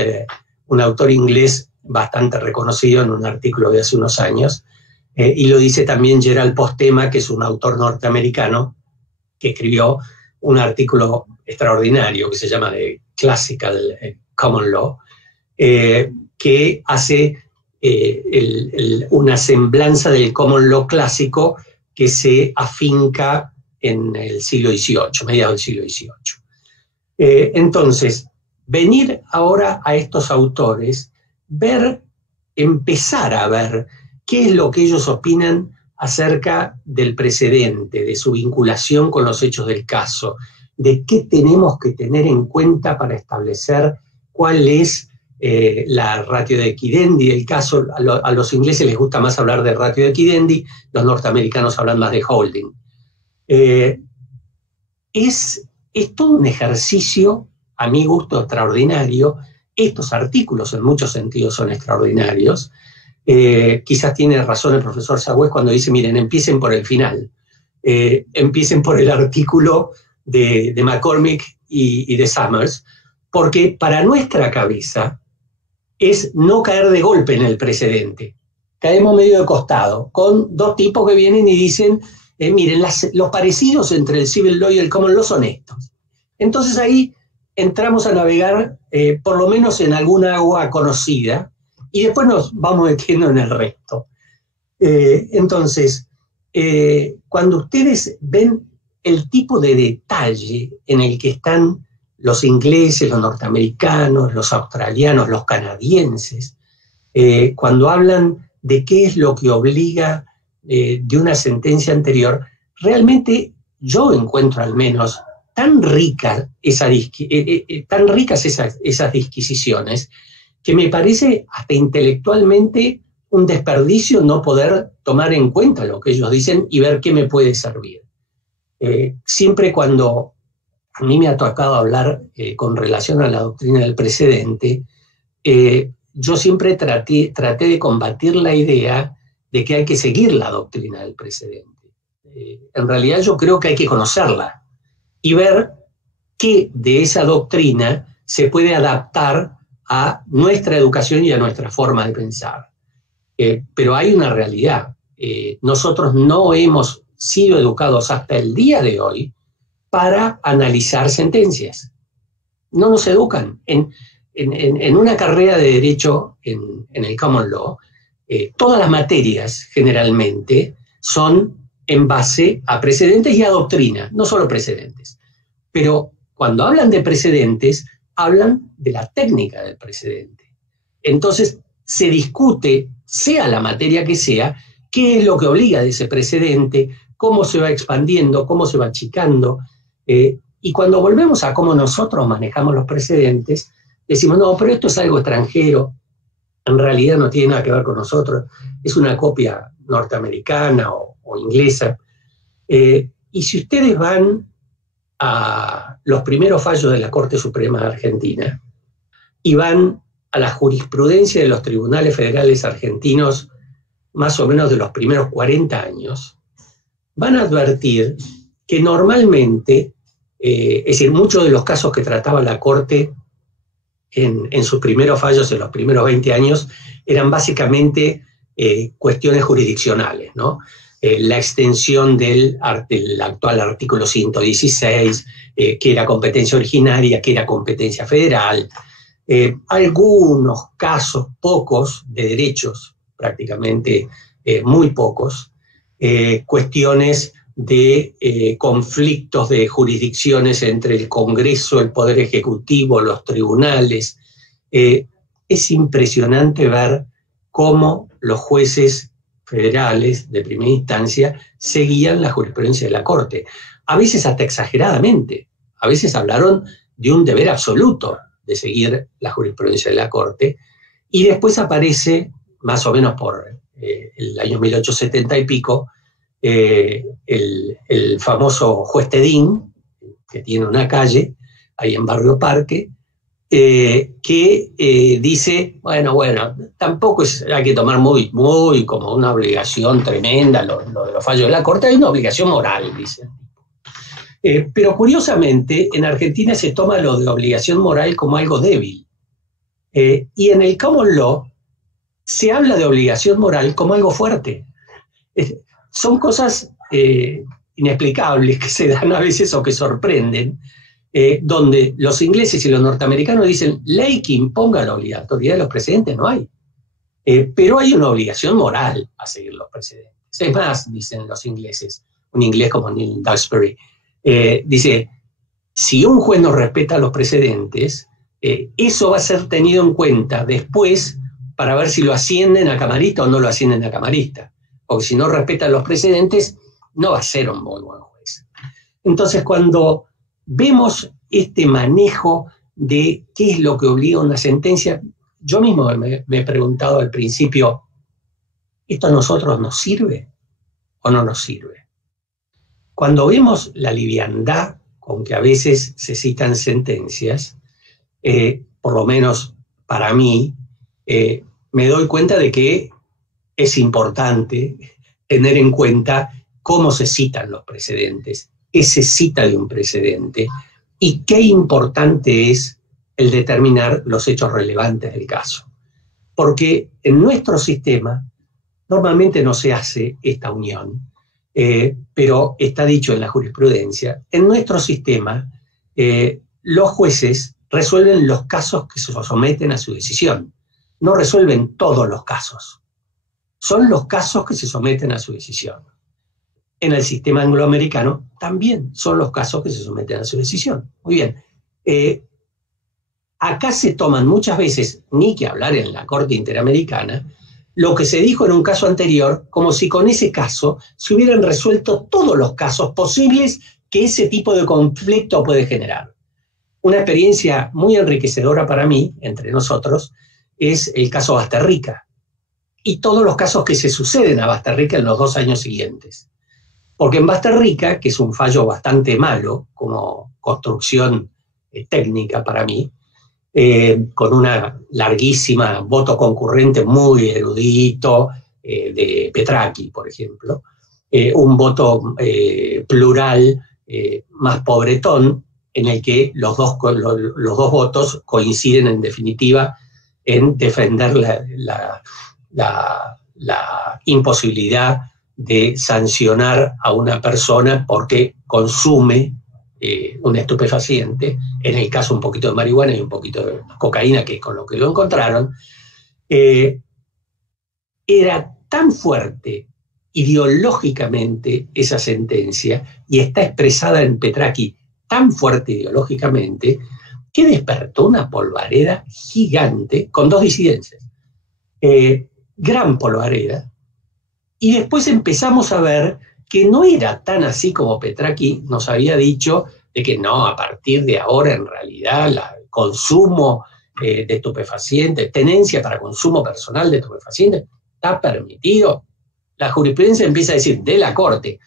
un autor inglés bastante reconocido en un artículo de hace unos años, y lo dice también Gerald Postema, que es un autor norteamericano que escribió un artículo extraordinario que se llama The Classical Common Law, que hace una semblanza del Common Law clásico que se afinca en el siglo XVIII, mediados del siglo XVIII. Entonces, venir ahora a estos autores, empezar a ver qué es lo que ellos opinan acerca del precedente, de su vinculación con los hechos del caso, de qué tenemos que tener en cuenta para establecer cuál es la ratio de equidendi del caso. A los ingleses les gusta más hablar de ratio de equidendi, los norteamericanos hablan más de holding. Es todo un ejercicio, a mi gusto, extraordinario. Estos artículos en muchos sentidos son extraordinarios. Quizás tiene razón el profesor Sagüez cuando dice, miren, empiecen por el final. Empiecen por el artículo de McCormick y de Summers, porque para nuestra cabeza es no caer de golpe en el precedente. Caemos medio de costado, con dos tipos que vienen y dicen, miren, los parecidos entre el civil law y el common law son estos. Entonces ahí entramos a navegar, por lo menos en alguna agua conocida, y después nos vamos metiendo en el resto. Entonces, cuando ustedes ven el tipo de detalle en el que están los ingleses, los norteamericanos, los australianos, los canadienses, cuando hablan de qué es lo que obliga de una sentencia anterior, realmente yo encuentro al menos tan ricas esas disquisiciones, que me parece hasta intelectualmente un desperdicio no poder tomar en cuenta lo que ellos dicen y ver qué me puede servir. Siempre cuando a mí me ha tocado hablar con relación a la doctrina del precedente, yo siempre traté de combatir la idea de que hay que seguir la doctrina del precedente. En realidad yo creo que hay que conocerla y ver qué de esa doctrina se puede adaptar a nuestra educación y a nuestra forma de pensar. Pero hay una realidad. Nosotros no hemos sido educados hasta el día de hoy para analizar sentencias. No nos educan. En una carrera de derecho en el common law, todas las materias generalmente son en base a precedentes y a doctrina, no solo precedentes. Pero cuando hablan de precedentes, hablan de la técnica del precedente. Entonces, se discute, sea la materia que sea, qué es lo que obliga de ese precedente, cómo se va expandiendo, cómo se va achicando. Y cuando volvemos a cómo nosotros manejamos los precedentes, decimos, no, pero esto es algo extranjero, en realidad no tiene nada que ver con nosotros, es una copia norteamericana o inglesa. Y si ustedes van a los primeros fallos de la Corte Suprema de Argentina y van a la jurisprudencia de los tribunales federales argentinos, más o menos de los primeros 40 años, van a advertir que normalmente, es decir, muchos de los casos que trataba la Corte en sus primeros fallos, en los primeros 20 años, eran básicamente cuestiones jurisdiccionales, ¿no? La extensión del actual artículo 116, que era competencia originaria, que era competencia federal, algunos casos, pocos, de derechos, prácticamente muy pocos, cuestiones de conflictos de jurisdicciones entre el Congreso, el Poder Ejecutivo, los tribunales. Es impresionante ver cómo los jueces federales de primera instancia seguían la jurisprudencia de la Corte. A veces hasta exageradamente. A veces hablaron de un deber absoluto de seguir la jurisprudencia de la Corte. Y después aparece, más o menos por el año 1870 y pico, el famoso juez Tedín, que tiene una calle ahí en Barrio Parque, que dice, bueno, tampoco hay que tomar muy como una obligación tremenda lo de los fallos de la Corte, hay una obligación moral, dice. Pero curiosamente, en Argentina se toma lo de obligación moral como algo débil. Y en el common law se habla de obligación moral como algo fuerte. Son cosas inexplicables que se dan a veces o que sorprenden, donde los ingleses y los norteamericanos dicen, ley que imponga la obligatoriedad de los precedentes no hay. Pero hay una obligación moral a seguir los precedentes. Es más, dicen los ingleses, un inglés como Neil Duxbury, dice, si un juez no respeta los precedentes, eso va a ser tenido en cuenta después para ver si lo ascienden a camarista o no lo ascienden a camarista. Porque si no respetan los precedentes, no va a ser un muy buen juez. Entonces, cuando vemos este manejo de qué es lo que obliga una sentencia, yo mismo me he preguntado al principio, ¿esto a nosotros nos sirve o no nos sirve? Cuando vemos la liviandad con que a veces se citan sentencias, por lo menos para mí, me doy cuenta de que es importante tener en cuenta cómo se citan los precedentes, qué se cita de un precedente y qué importante es el determinar los hechos relevantes del caso. Porque en nuestro sistema normalmente no se hace esta unión, pero está dicho en la jurisprudencia, en nuestro sistema los jueces resuelven los casos que se someten a su decisión, no resuelven todos los casos, son los casos que se someten a su decisión. En el sistema angloamericano también son los casos que se someten a su decisión. Muy bien. Acá se toman muchas veces, ni que hablar en la Corte Interamericana, lo que se dijo en un caso anterior, como si con ese caso se hubieran resuelto todos los casos posibles que ese tipo de conflicto puede generar. Una experiencia muy enriquecedora para mí, entre nosotros, es el caso Basterrica y todos los casos que se suceden a Basterrica en los 2 años siguientes. Porque en Basterrica, que es un fallo bastante malo como construcción técnica para mí, con una larguísima voto concurrente muy erudito de Petracchi, por ejemplo, un voto plural más pobretón, en el que los dos votos coinciden en definitiva en defender la imposibilidad de sancionar a una persona porque consume un estupefaciente, en el caso un poquito de marihuana y un poquito de cocaína, que es con lo que lo encontraron, era tan fuerte ideológicamente esa sentencia, y está expresada en Petracchi tan fuerte ideológicamente, que despertó una polvareda gigante con 2 disidencias. Gran polvareda. Y después empezamos a ver que no era tan así como Petracchi nos había dicho, de que no, a partir de ahora en realidad el consumo de estupefacientes, tenencia para consumo personal de estupefacientes, está permitido. La jurisprudencia empieza a decir de la Corte,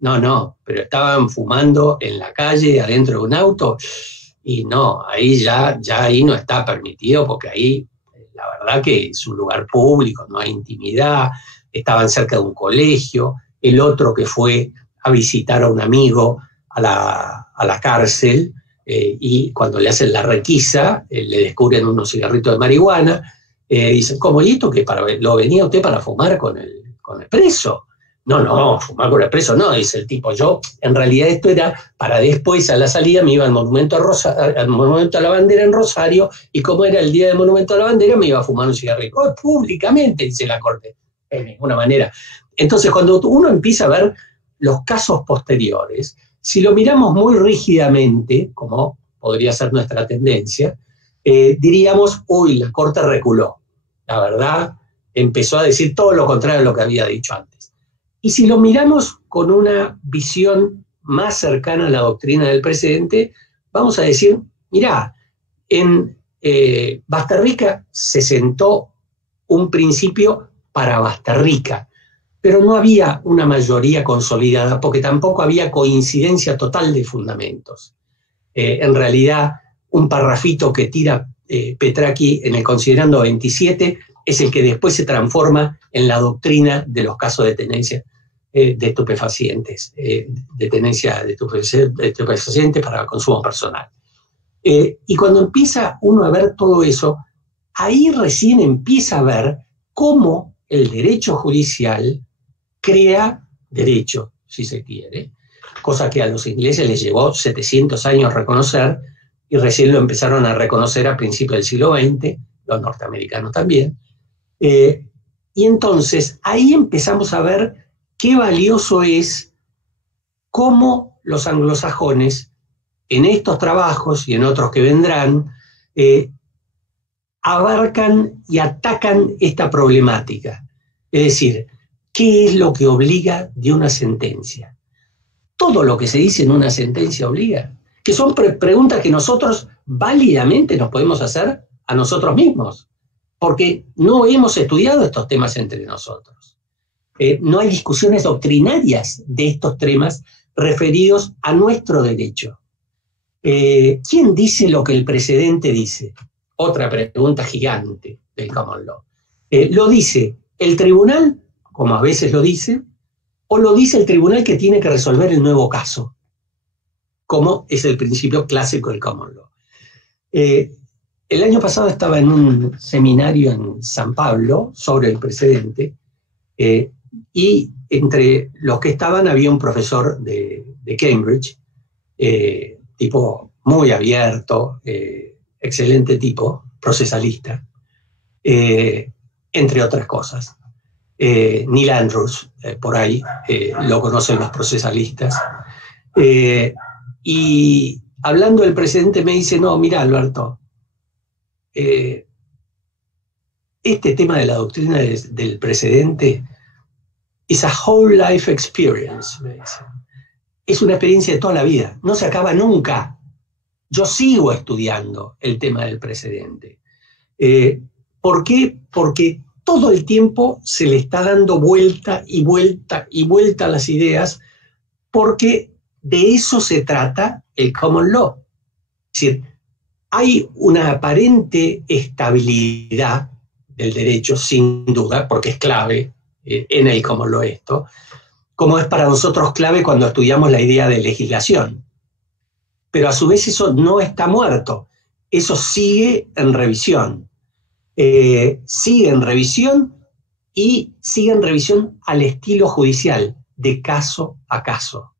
no, pero estaban fumando en la calle, adentro de un auto, y no, ahí ya ahí no está permitido, porque ahí la verdad que es un lugar público, no hay intimidad, estaban cerca de un colegio. El otro que fue a visitar a un amigo a la cárcel, y cuando le hacen la requisa, le descubren unos cigarritos de marihuana, dicen, ¿cómo? ¿Y esto que lo venía usted para fumar con el preso? No, fumar con el preso no, dice el tipo. Yo, en realidad esto era para después, a la salida, me iba al Monumento a la Bandera en Rosario, y como era el día del Monumento a la Bandera, me iba a fumar un cigarrito. Públicamente, dice la Corte. De ninguna manera. Entonces, cuando uno empieza a ver los casos posteriores, si lo miramos muy rígidamente, como podría ser nuestra tendencia, diríamos, la Corte reculó. La verdad, empezó a decir todo lo contrario de lo que había dicho antes. Y si lo miramos con una visión más cercana a la doctrina del precedente, vamos a decir, mirá, en Basterrica se sentó un principio para Basterrica, pero no había una mayoría consolidada porque tampoco había coincidencia total de fundamentos. En realidad, un parrafito que tira Petracchi en el considerando 27 es el que después se transforma en la doctrina de los casos de tenencia de estupefacientes, de tenencia de estupefacientes para consumo personal. Y cuando empieza uno a ver todo eso, ahí recién empieza a ver cómo el derecho judicial crea derecho, si se quiere, cosa que a los ingleses les llevó 700 años reconocer, y recién lo empezaron a reconocer a principios del siglo XX, los norteamericanos también. Y entonces ahí empezamos a ver qué valioso es cómo los anglosajones, en estos trabajos y en otros que vendrán, abarcan y atacan esta problemática. Es decir, ¿qué es lo que obliga de una sentencia? Todo lo que se dice en una sentencia obliga, que son preguntas que nosotros válidamente nos podemos hacer a nosotros mismos, porque no hemos estudiado estos temas entre nosotros. No hay discusiones doctrinarias de estos temas referidos a nuestro derecho. ¿Quién dice lo que el precedente dice? Otra pregunta gigante del common law. ¿Lo dice el tribunal, como a veces lo dice, o lo dice el tribunal que tiene que resolver el nuevo caso, como es el principio clásico del common law? El año pasado estaba en un seminario en San Pablo sobre el precedente, y entre los que estaban había un profesor de Cambridge, tipo muy abierto, excelente tipo, procesalista, entre otras cosas. Neil Andrews, por ahí, lo conocen los procesalistas. Y hablando del precedente me dice, no, mira Alberto, este tema de la doctrina del precedente is a whole life experience, me dice. Es una experiencia de toda la vida, no se acaba nunca. Yo sigo estudiando el tema del precedente. ¿Por qué? Porque todo el tiempo se le está dando vuelta y vuelta y vuelta a las ideas, porque de eso se trata el common law. Es decir, hay una aparente estabilidad del derecho, sin duda, porque es clave en el common law esto, como es para nosotros clave cuando estudiamos la idea de legislación. Pero a su vez eso no está muerto, eso sigue en revisión. Sigue en revisión y sigue en revisión al estilo judicial, de caso a caso,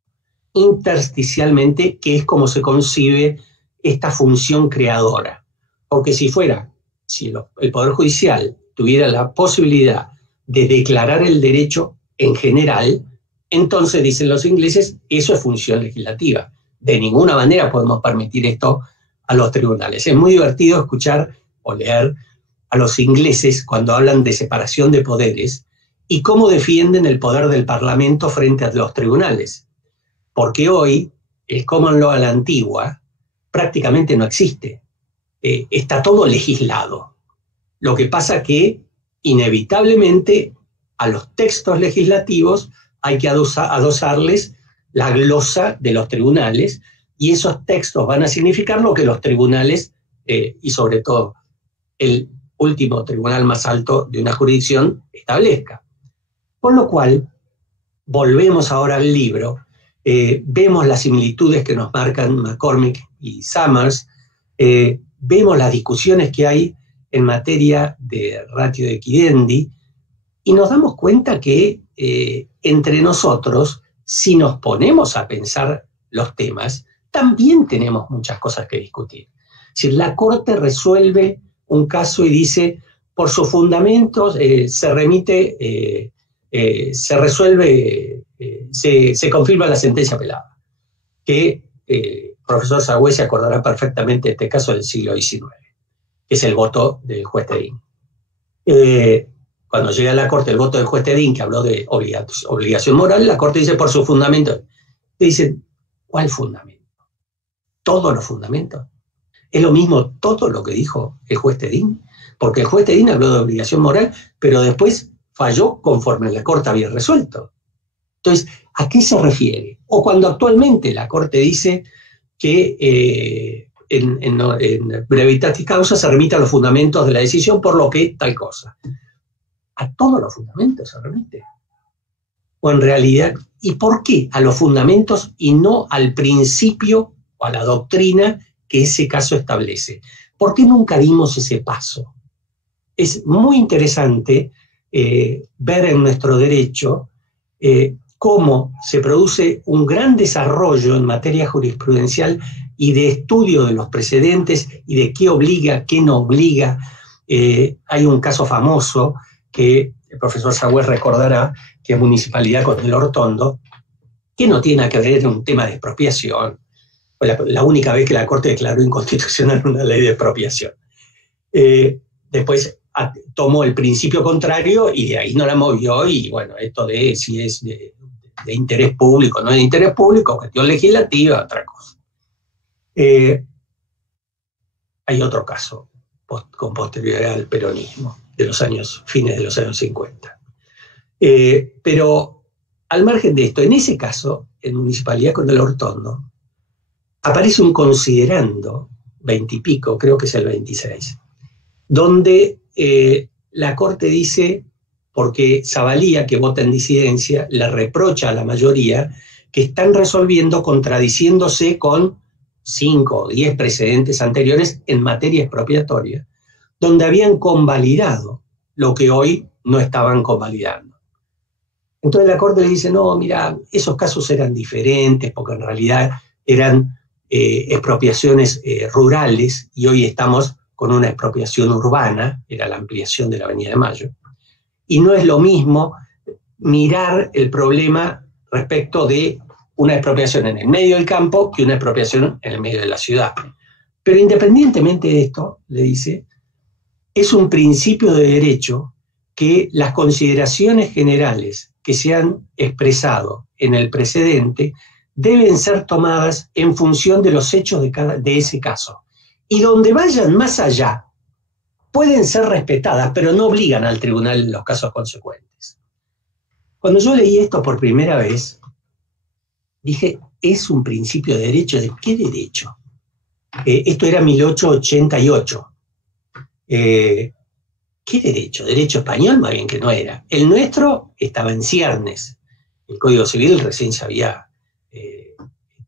intersticialmente, que es como se concibe esta función creadora. Porque si el Poder Judicial tuviera la posibilidad de declarar el derecho en general, entonces, dicen los ingleses, eso es función legislativa. De ninguna manera podemos permitir esto a los tribunales. Es muy divertido escuchar o leer a los ingleses cuando hablan de separación de poderes y cómo defienden el poder del Parlamento frente a los tribunales. Porque hoy el common law a la antigua prácticamente no existe. Está todo legislado. Lo que pasa que inevitablemente a los textos legislativos hay que adosarles la glosa de los tribunales, y esos textos van a significar lo que los tribunales, y sobre todo el último tribunal más alto de una jurisdicción, establezca. Por lo cual, volvemos ahora al libro, vemos las similitudes que nos marcan McCormick y Summers, vemos las discusiones que hay en materia de ratio de equidendi, y nos damos cuenta que entre nosotros, si nos ponemos a pensar los temas, también tenemos muchas cosas que discutir. Es decir, la Corte resuelve un caso y dice, por sus fundamentos se resuelve, se confirma la sentencia apelada, que el profesor Sagüe se acordará perfectamente de este caso del siglo XIX, que es el voto del juez Tedín. Cuando llega a la Corte el voto del juez Tedín, que habló de obligación moral, la Corte dice por su fundamento. Y dicen, ¿cuál fundamento? ¿Todos los fundamentos? ¿Es lo mismo todo lo que dijo el juez Tedín? Porque el juez Tedín habló de obligación moral, pero después falló conforme la Corte había resuelto. Entonces, ¿a qué se refiere? O cuando actualmente la Corte dice que en brevitatis causa se remite a los fundamentos de la decisión, por lo que tal cosa. ¿A todos los fundamentos se remite? O en realidad, ¿y por qué a los fundamentos y no al principio o a la doctrina que ese caso establece? ¿Por qué nunca dimos ese paso? Es muy interesante ver en nuestro derecho cómo se produce un gran desarrollo en materia jurisprudencial y de estudio de los precedentes y de qué obliga, qué no obliga. Hay un caso famoso que el profesor Sagüez recordará, que es Municipalidad con el Hortondo, que no tiene que ver con un tema de expropiación. Fue la única vez que la Corte declaró inconstitucional una ley de expropiación. Después tomó el principio contrario y de ahí no la movió, y bueno, esto de si es de interés público, no es de interés público, cuestión legislativa, otra cosa. Hay otro caso con posterioridad al peronismo, de los fines de los años 50. Pero al margen de esto, en ese caso, en Municipalidad con el Hortondo, aparece un considerando, 20 y pico, creo que es el 26, donde la Corte dice, porque Zavalía, que vota en disidencia, le reprocha a la mayoría que están resolviendo contradiciéndose con 5 o 10 precedentes anteriores en materia expropiatoria, donde habían convalidado lo que hoy no estaban convalidando. Entonces la Corte le dice, no, mira, esos casos eran diferentes, porque en realidad eran expropiaciones rurales, y hoy estamos con una expropiación urbana, era la ampliación de la Avenida de Mayo. Y no es lo mismo mirar el problema respecto de una expropiación en el medio del campo que una expropiación en el medio de la ciudad. Pero independientemente de esto, le dice, es un principio de derecho que las consideraciones generales que se han expresado en el precedente deben ser tomadas en función de los hechos de ese caso. Y donde vayan más allá, pueden ser respetadas, pero no obligan al tribunal en los casos consecuentes. Cuando yo leí esto por primera vez, dije, ¿es un principio de derecho? ¿De qué derecho? Esto era 1888. ¿Qué derecho? ¿Derecho español? Más bien que no era. El nuestro estaba en ciernes. El Código Civil recién se había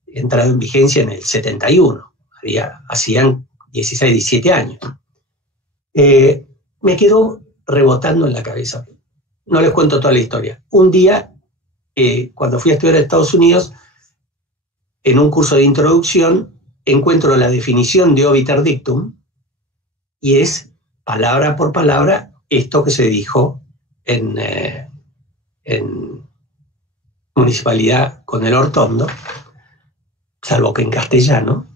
entrado en vigencia en el 71. Hacían 16, 17 años. Me quedó rebotando en la cabeza. No les cuento toda la historia. Un día, cuando fui a estudiar a Estados Unidos, en un curso de introducción, encuentro la definición de obiter dictum, y es, palabra por palabra, esto que se dijo en Municipalidad con el Hortondo, salvo que en castellano,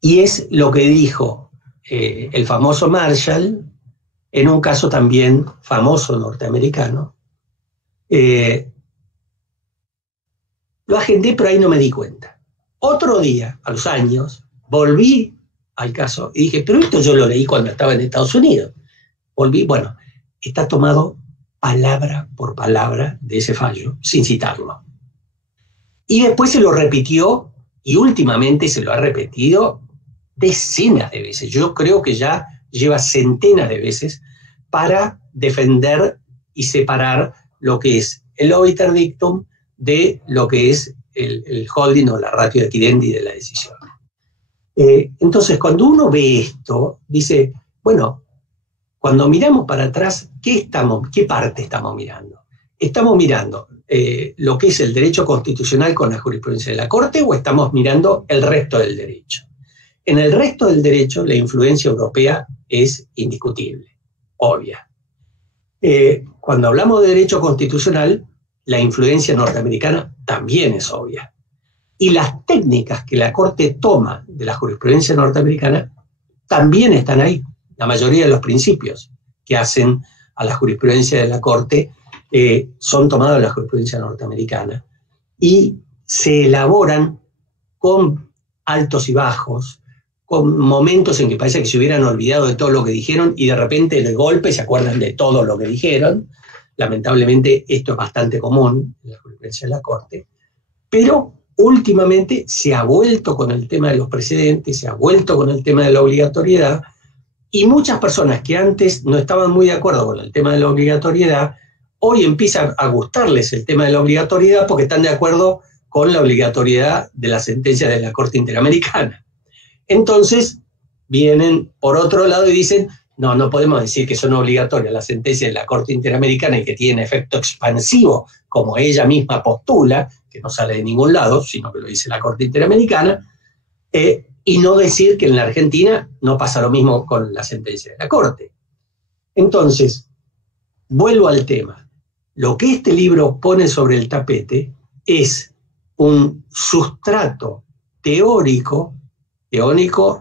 y es lo que dijo el famoso Marshall, en un caso también famoso norteamericano. Lo agendé, pero ahí no me di cuenta. Otro día, a los años, volví al caso y dije, pero esto yo lo leí cuando estaba en Estados Unidos. Volví, bueno, está tomado palabra por palabra de ese fallo, sin citarlo. Y después se lo repitió, y últimamente se lo ha repetido decenas de veces. Yo creo que ya lleva centenas de veces para defender y separar lo que es el obiter dictum de lo que es el holding o la ratio equidendi de la decisión. Entonces, cuando uno ve esto, dice, bueno, cuando miramos para atrás, ¿qué parte estamos mirando? ¿Estamos mirando lo que es el derecho constitucional con la jurisprudencia de la Corte, o estamos mirando el resto del derecho? En el resto del derecho, la influencia europea es indiscutible, obvia. Cuando hablamos de derecho constitucional, la influencia norteamericana también es obvia. Y las técnicas que la Corte toma de la jurisprudencia norteamericana también están ahí. La mayoría de los principios que hacen a la jurisprudencia de la Corte son tomados de la jurisprudencia norteamericana y se elaboran con altos y bajos, con momentos en que parece que se hubieran olvidado de todo lo que dijeron y de repente de golpe se acuerdan de todo lo que dijeron. lamentablemente esto es bastante común en la jurisprudencia de la Corte, pero últimamente se ha vuelto con el tema de los precedentes, se ha vuelto con el tema de la obligatoriedad, y muchas personas que antes no estaban muy de acuerdo con el tema de la obligatoriedad, hoy empieza a gustarles el tema de la obligatoriedad porque están de acuerdo con la obligatoriedad de la sentencia de la Corte Interamericana. Entonces, vienen por otro lado y dicen, no podemos decir que son obligatorias las sentencias de la Corte Interamericana y que tienen efecto expansivo, como ella misma postula, que no sale de ningún lado, sino que lo dice la Corte Interamericana, y no decir que en la Argentina no pasa lo mismo con la sentencia de la Corte. Entonces, vuelvo al tema. Lo que este libro pone sobre el tapete es un sustrato teórico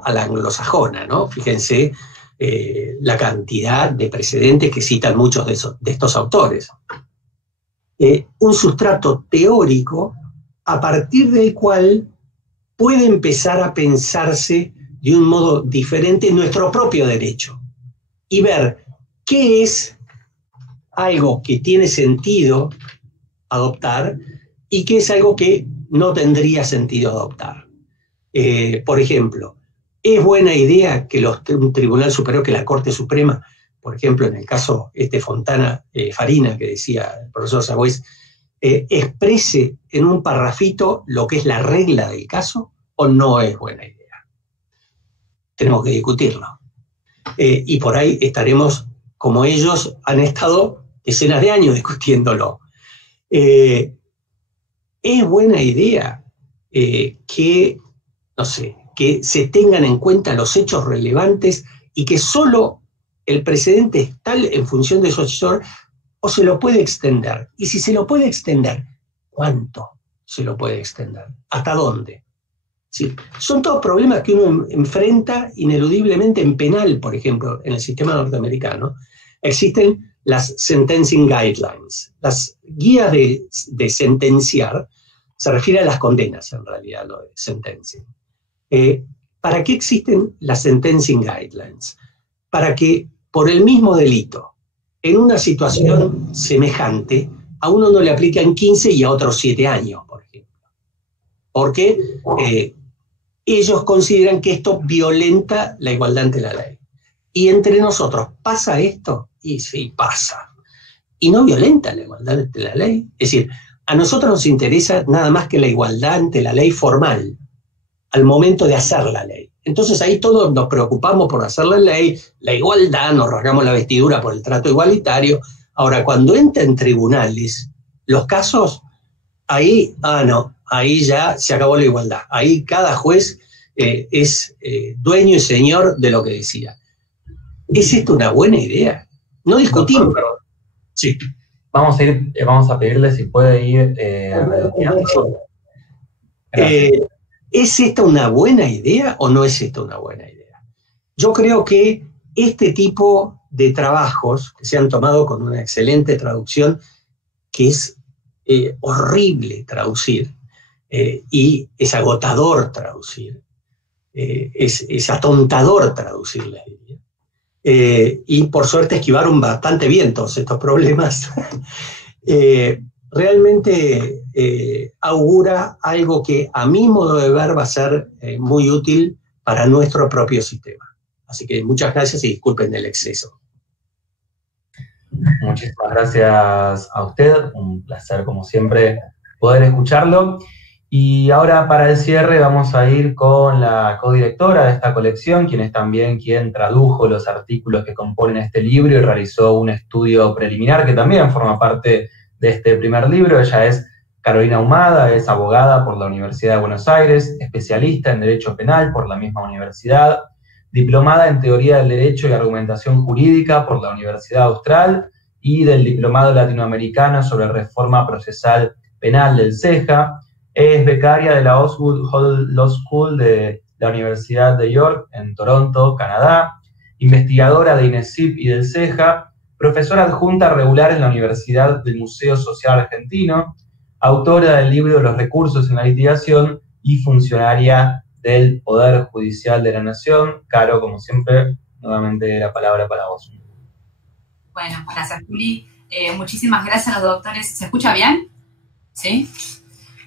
a la anglosajona, ¿no? Fíjense la cantidad de precedentes que citan muchos de estos autores. Un sustrato teórico a partir del cual puede empezar a pensarse de un modo diferente nuestro propio derecho y ver qué es algo que tiene sentido adoptar y qué es algo que no tendría sentido adoptar. Por ejemplo, ¿es buena idea que un tribunal superior, que la Corte Suprema, por ejemplo, en el caso Fontana Farina, que decía el profesor Sagüez, exprese en un parrafito lo que es la regla del caso, o no es buena idea? Tenemos que discutirlo. Y por ahí estaremos, como ellos han estado decenas de años discutiéndolo. ¿Es buena idea que se tengan en cuenta los hechos relevantes y que solo el precedente es tal en función de esos hechos, o se lo puede extender? Y si se lo puede extender, ¿cuánto se lo puede extender? ¿Hasta dónde? ¿Sí? Son todos problemas que uno enfrenta ineludiblemente en penal, por ejemplo, en el sistema norteamericano. Existen las sentencing guidelines, las guías de sentenciar, se refiere a las condenas en realidad, lo de sentencia. ¿Para qué existen las sentencing guidelines? Para que por el mismo delito, en una situación semejante, a uno no le aplican 15 y a otros 7 años, por ejemplo. Porque ellos consideran que esto violenta la igualdad ante la ley. Y entre nosotros, ¿pasa esto? Y sí, pasa. Y no violenta la igualdad ante la ley. Es decir, a nosotros nos interesa nada más que la igualdad ante la ley formal, al momento de hacer la ley. Entonces ahí todos nos preocupamos por hacer la ley, la igualdad, nos rasgamos la vestidura por el trato igualitario. Ahora, cuando entra en tribunales, los casos, ahí, ahí ya se acabó la igualdad. Ahí cada juez es dueño y señor de lo que decida. ¿Es esto una buena idea? No discutimos. Sí. Vamos a pedirle si puede ir ¿Es esta una buena idea o no es esta una buena idea? Yo creo que este tipo de trabajos que se han tomado con una excelente traducción, que es horrible traducir, y es agotador traducir, es atontador traducir, les diría. Y por suerte esquivaron bastante bien todos estos problemas. Realmente augura algo que a mi modo de ver va a ser muy útil para nuestro propio sistema. Así que muchas gracias y disculpen el exceso. Muchísimas gracias a usted, un placer como siempre poder escucharlo. Y ahora para el cierre vamos a ir con la codirectora de esta colección, quien es también quien tradujo los artículos que componen este libro y realizó un estudio preliminar que también forma parte de este primer libro. Ella es Carolina Ahumada, es abogada por la Universidad de Buenos Aires, especialista en Derecho Penal por la misma universidad, diplomada en Teoría del Derecho y Argumentación Jurídica por la Universidad Austral y del Diplomado Latinoamericano sobre Reforma Procesal Penal del CEJA. Es becaria de la Osgood Law School de la Universidad de York en Toronto, Canadá, investigadora de INESIP y del CEJA, profesora adjunta regular en la Universidad del Museo Social Argentino, autora del libro Los recursos en la litigación y funcionaria del Poder Judicial de la Nación. Caro, como siempre, nuevamente la palabra para vos. Bueno, gracias, Juli. Muchísimas gracias a los doctores. ¿Se escucha bien? ¿Sí?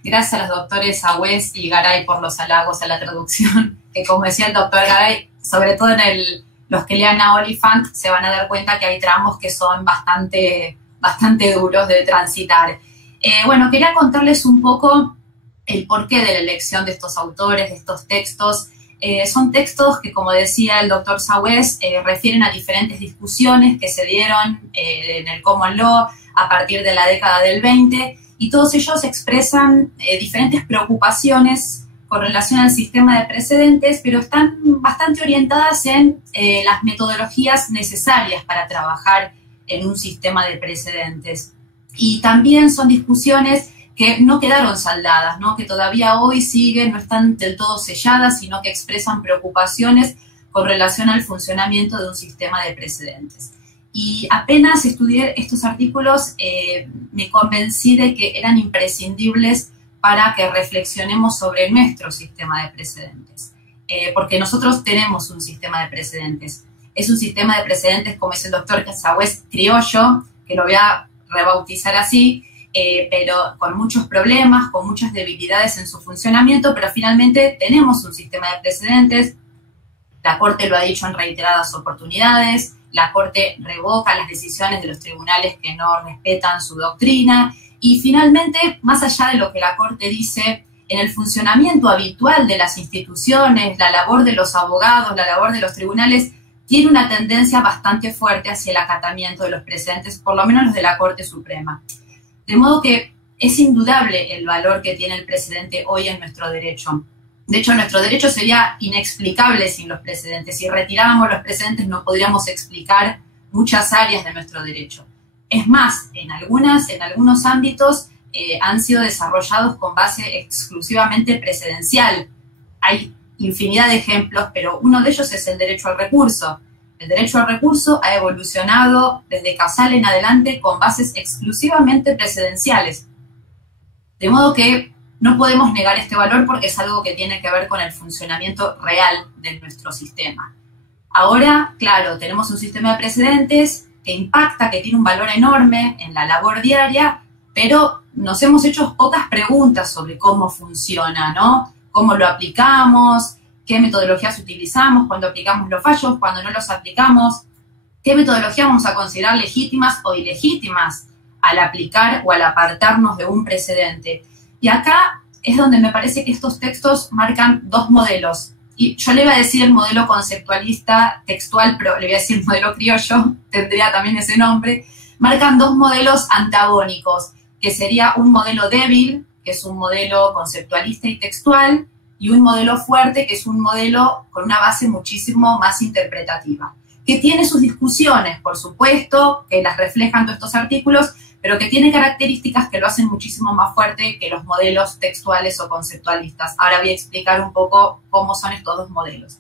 Gracias a los doctores Agüez y Garay por los halagos a la traducción, que como decía el doctor Garay, sobre todo los que lean a Oliphant se van a dar cuenta que hay tramos que son bastante duros de transitar. Bueno, quería contarles un poco el porqué de la elección de estos autores, de estos textos. Son textos que, como decía el doctor Sagüez, refieren a diferentes discusiones que se dieron en el Common Law a partir de la década del 20, y todos ellos expresan diferentes preocupaciones con relación al sistema de precedentes, pero están bastante orientadas en las metodologías necesarias para trabajar en un sistema de precedentes. Y también son discusiones que no quedaron saldadas, ¿no? Que todavía hoy siguen, no están del todo selladas, sino que expresan preocupaciones con relación al funcionamiento de un sistema de precedentes. Y apenas estudié estos artículos, me convencí de que eran imprescindibles para que reflexionemos sobre nuestro sistema de precedentes. Porque nosotros tenemos un sistema de precedentes. Es un sistema de precedentes, como es el doctor Sagüez, criollo, que lo voy a rebautizar así, pero con muchos problemas, con muchas debilidades en su funcionamiento, pero finalmente tenemos un sistema de precedentes. La Corte lo ha dicho en reiteradas oportunidades, la Corte revoca las decisiones de los tribunales que no respetan su doctrina, y finalmente, más allá de lo que la Corte dice, en el funcionamiento habitual de las instituciones, la labor de los abogados, la labor de los tribunales, tiene una tendencia bastante fuerte hacia el acatamiento de los precedentes, por lo menos los de la Corte Suprema. De modo que es indudable el valor que tiene el precedente hoy en nuestro derecho. De hecho, nuestro derecho sería inexplicable sin los precedentes. Si retiráramos los precedentes, no podríamos explicar muchas áreas de nuestro derecho. Es más, en algunos ámbitos han sido desarrollados con base exclusivamente precedencial. Hay infinidad de ejemplos, pero uno de ellos es el derecho al recurso. El derecho al recurso ha evolucionado desde Casale en adelante con bases exclusivamente precedenciales. De modo que no podemos negar este valor porque es algo que tiene que ver con el funcionamiento real de nuestro sistema. Ahora, claro, tenemos un sistema de precedentes que impacta, que tiene un valor enorme en la labor diaria, pero nos hemos hecho pocas preguntas sobre cómo funciona, ¿no? Cómo lo aplicamos, qué metodologías utilizamos cuando aplicamos los fallos, cuando no los aplicamos, qué metodologías vamos a considerar legítimas o ilegítimas al aplicar o al apartarnos de un precedente. Y acá es donde me parece que estos textos marcan dos modelos. Y yo le iba a decir el modelo conceptualista textual, pero le voy a decir modelo criollo, tendría también ese nombre. Marcan dos modelos antagónicos, que sería un modelo débil, que es un modelo conceptualista y textual, y un modelo fuerte, que es un modelo con una base muchísimo más interpretativa, que tiene sus discusiones, por supuesto, que las reflejan todos estos artículos, pero que tiene características que lo hacen muchísimo más fuerte que los modelos textuales o conceptualistas. Ahora voy a explicar un poco cómo son estos dos modelos.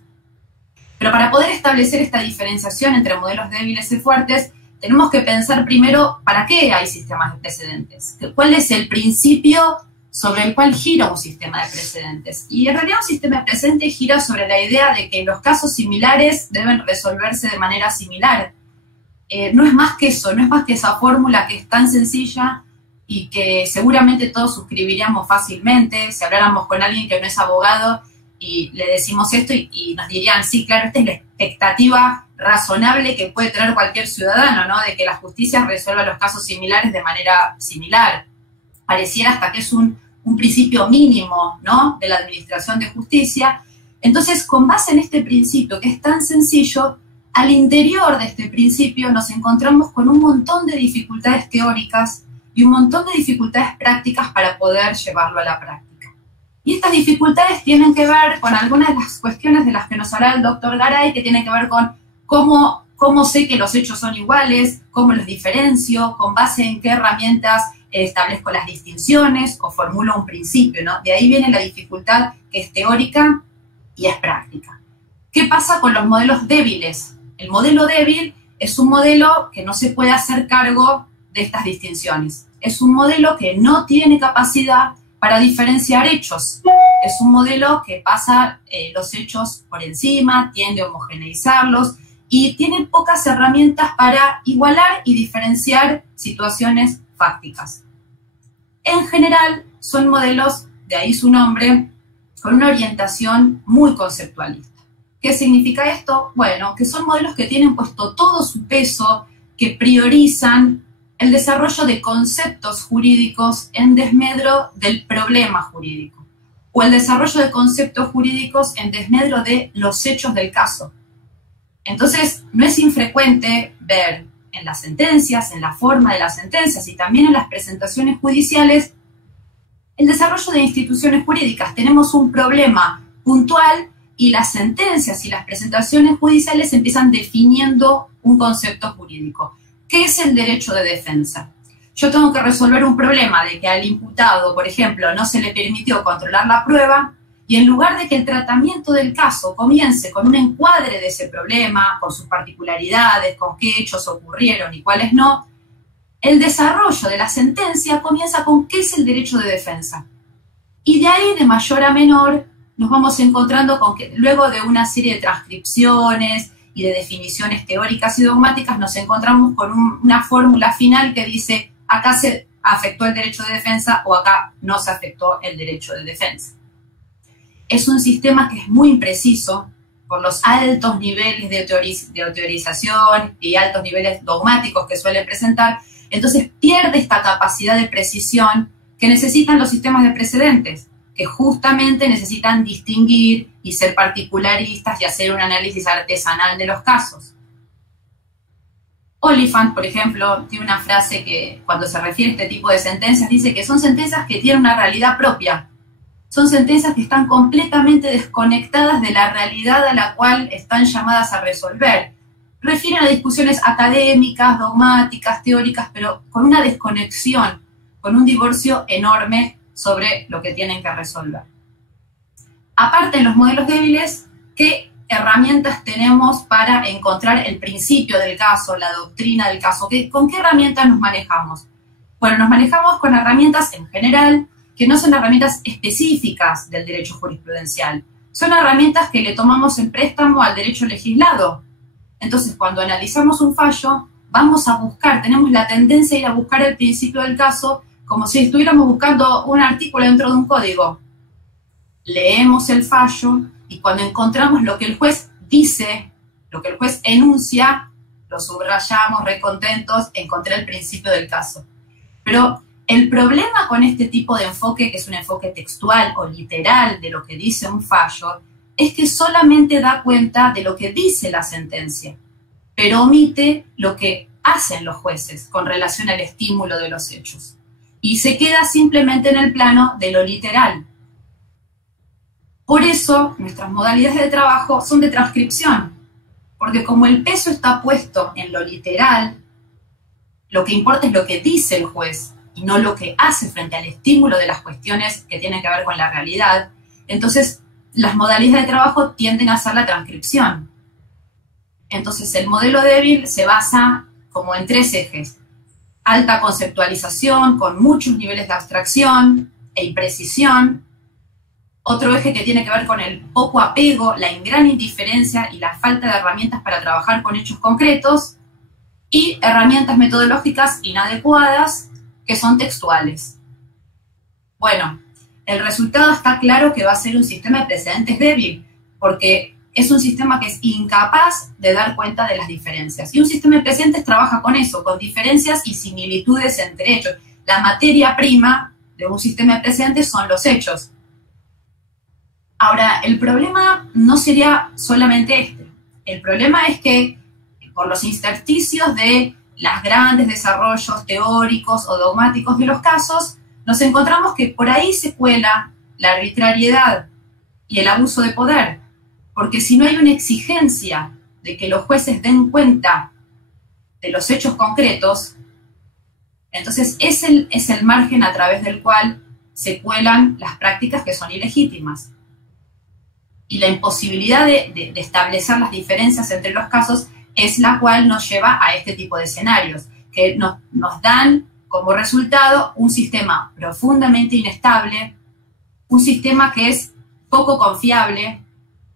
Pero para poder establecer esta diferenciación entre modelos débiles y fuertes, tenemos que pensar primero para qué hay sistemas de precedentes, cuál es el principio sobre el cual gira un sistema de precedentes. Y en realidad un sistema de precedentes gira sobre la idea de que los casos similares deben resolverse de manera similar. No es más que eso, no es más que esa fórmula que es tan sencilla y que seguramente todos suscribiríamos fácilmente si habláramos con alguien que no es abogado y le decimos esto y nos dirían, sí, claro, esta es la expectativa razonable que puede tener cualquier ciudadano, ¿no? De que la justicia resuelva los casos similares de manera similar. Pareciera hasta que es un principio mínimo, ¿no?, de la administración de justicia. Entonces, con base en este principio que es tan sencillo, al interior de este principio nos encontramos con un montón de dificultades teóricas y un montón de dificultades prácticas para poder llevarlo a la práctica. Y estas dificultades tienen que ver con algunas de las cuestiones de las que nos habla el doctor Garay, que tienen que ver con cómo sé que los hechos son iguales, cómo los diferencio, con base en qué herramientas establezco las distinciones o formulo un principio, ¿no? De ahí viene la dificultad que es teórica y es práctica. ¿Qué pasa con los modelos débiles? El modelo débil es un modelo que no se puede hacer cargo de estas distinciones. Es un modelo que no tiene capacidad para diferenciar hechos. Es un modelo que pasa los hechos por encima, tiende a homogeneizarlos y tienen pocas herramientas para igualar y diferenciar situaciones fácticas. En general, son modelos, de ahí su nombre, con una orientación muy conceptualista. ¿Qué significa esto? Bueno, que son modelos que tienen puesto todo su peso, que priorizan el desarrollo de conceptos jurídicos en desmedro del problema jurídico, o el desarrollo de conceptos jurídicos en desmedro de los hechos del caso. Entonces, no es infrecuente ver en las sentencias, en la forma de las sentencias y también en las presentaciones judiciales, el desarrollo de instituciones jurídicas. Tenemos un problema puntual y las sentencias y las presentaciones judiciales empiezan definiendo un concepto jurídico. ¿Qué es el derecho de defensa? Yo tengo que resolver un problema de que al imputado, por ejemplo, no se le permitió controlar la prueba, y en lugar de que el tratamiento del caso comience con un encuadre de ese problema, con sus particularidades, con qué hechos ocurrieron y cuáles no, el desarrollo de la sentencia comienza con qué es el derecho de defensa. Y de ahí, de mayor a menor, nos vamos encontrando con que luego de una serie de transcripciones y de definiciones teóricas y dogmáticas, nos encontramos con una fórmula final que dice, acá se afectó el derecho de defensa o acá no se afectó el derecho de defensa. Es un sistema que es muy impreciso por los altos niveles de teorización y altos niveles dogmáticos que suele presentar, entonces pierde esta capacidad de precisión que necesitan los sistemas de precedentes, que justamente necesitan distinguir y ser particularistas y hacer un análisis artesanal de los casos. Oliphant, por ejemplo, tiene una frase que cuando se refiere a este tipo de sentencias dice que son sentencias que tienen una realidad propia. Son sentencias que están completamente desconectadas de la realidad a la cual están llamadas a resolver. Refieren a discusiones académicas, dogmáticas, teóricas, pero con una desconexión, con un divorcio enorme sobre lo que tienen que resolver. Aparte de los modelos débiles, ¿qué herramientas tenemos para encontrar el principio del caso, la doctrina del caso? ¿Con qué herramientas nos manejamos? Bueno, nos manejamos con herramientas en general que no son herramientas específicas del derecho jurisprudencial. Son herramientas que le tomamos en préstamo al derecho legislado. Entonces, cuando analizamos un fallo, vamos a buscar, tenemos la tendencia a ir a buscar el principio del caso como si estuviéramos buscando un artículo dentro de un código. Leemos el fallo y cuando encontramos lo que el juez dice, lo que el juez enuncia, lo subrayamos, recontentos, encontré el principio del caso. Pero el problema con este tipo de enfoque, que es un enfoque textual o literal de lo que dice un fallo, es que solamente da cuenta de lo que dice la sentencia, pero omite lo que hacen los jueces con relación al estímulo de los hechos. Y se queda simplemente en el plano de lo literal. Por eso, nuestras modalidades de trabajo son de transcripción, porque como el peso está puesto en lo literal, lo que importa es lo que dice el juez y no lo que hace frente al estímulo de las cuestiones que tienen que ver con la realidad. Entonces, las modalidades de trabajo tienden a hacer la transcripción. Entonces, el modelo débil se basa como en 3 ejes. Alta conceptualización, con muchos niveles de abstracción e imprecisión. Otro eje que tiene que ver con el poco apego, la gran indiferencia y la falta de herramientas para trabajar con hechos concretos. Y herramientas metodológicas inadecuadas, que son textuales. Bueno, el resultado está claro que va a ser un sistema de precedentes débil, porque es un sistema que es incapaz de dar cuenta de las diferencias. Y un sistema de precedentes trabaja con eso, con diferencias y similitudes entre hechos. La materia prima de un sistema de precedentes son los hechos. Ahora, el problema no sería solamente este. El problema es que por los intersticios de los grandes desarrollos teóricos o dogmáticos de los casos, nos encontramos que por ahí se cuela la arbitrariedad y el abuso de poder, porque si no hay una exigencia de que los jueces den cuenta de los hechos concretos, entonces es el margen a través del cual se cuelan las prácticas que son ilegítimas. Y la imposibilidad de establecer las diferencias entre los casos es la cual nos lleva a este tipo de escenarios, que nos dan como resultado un sistema profundamente inestable, un sistema que es poco confiable,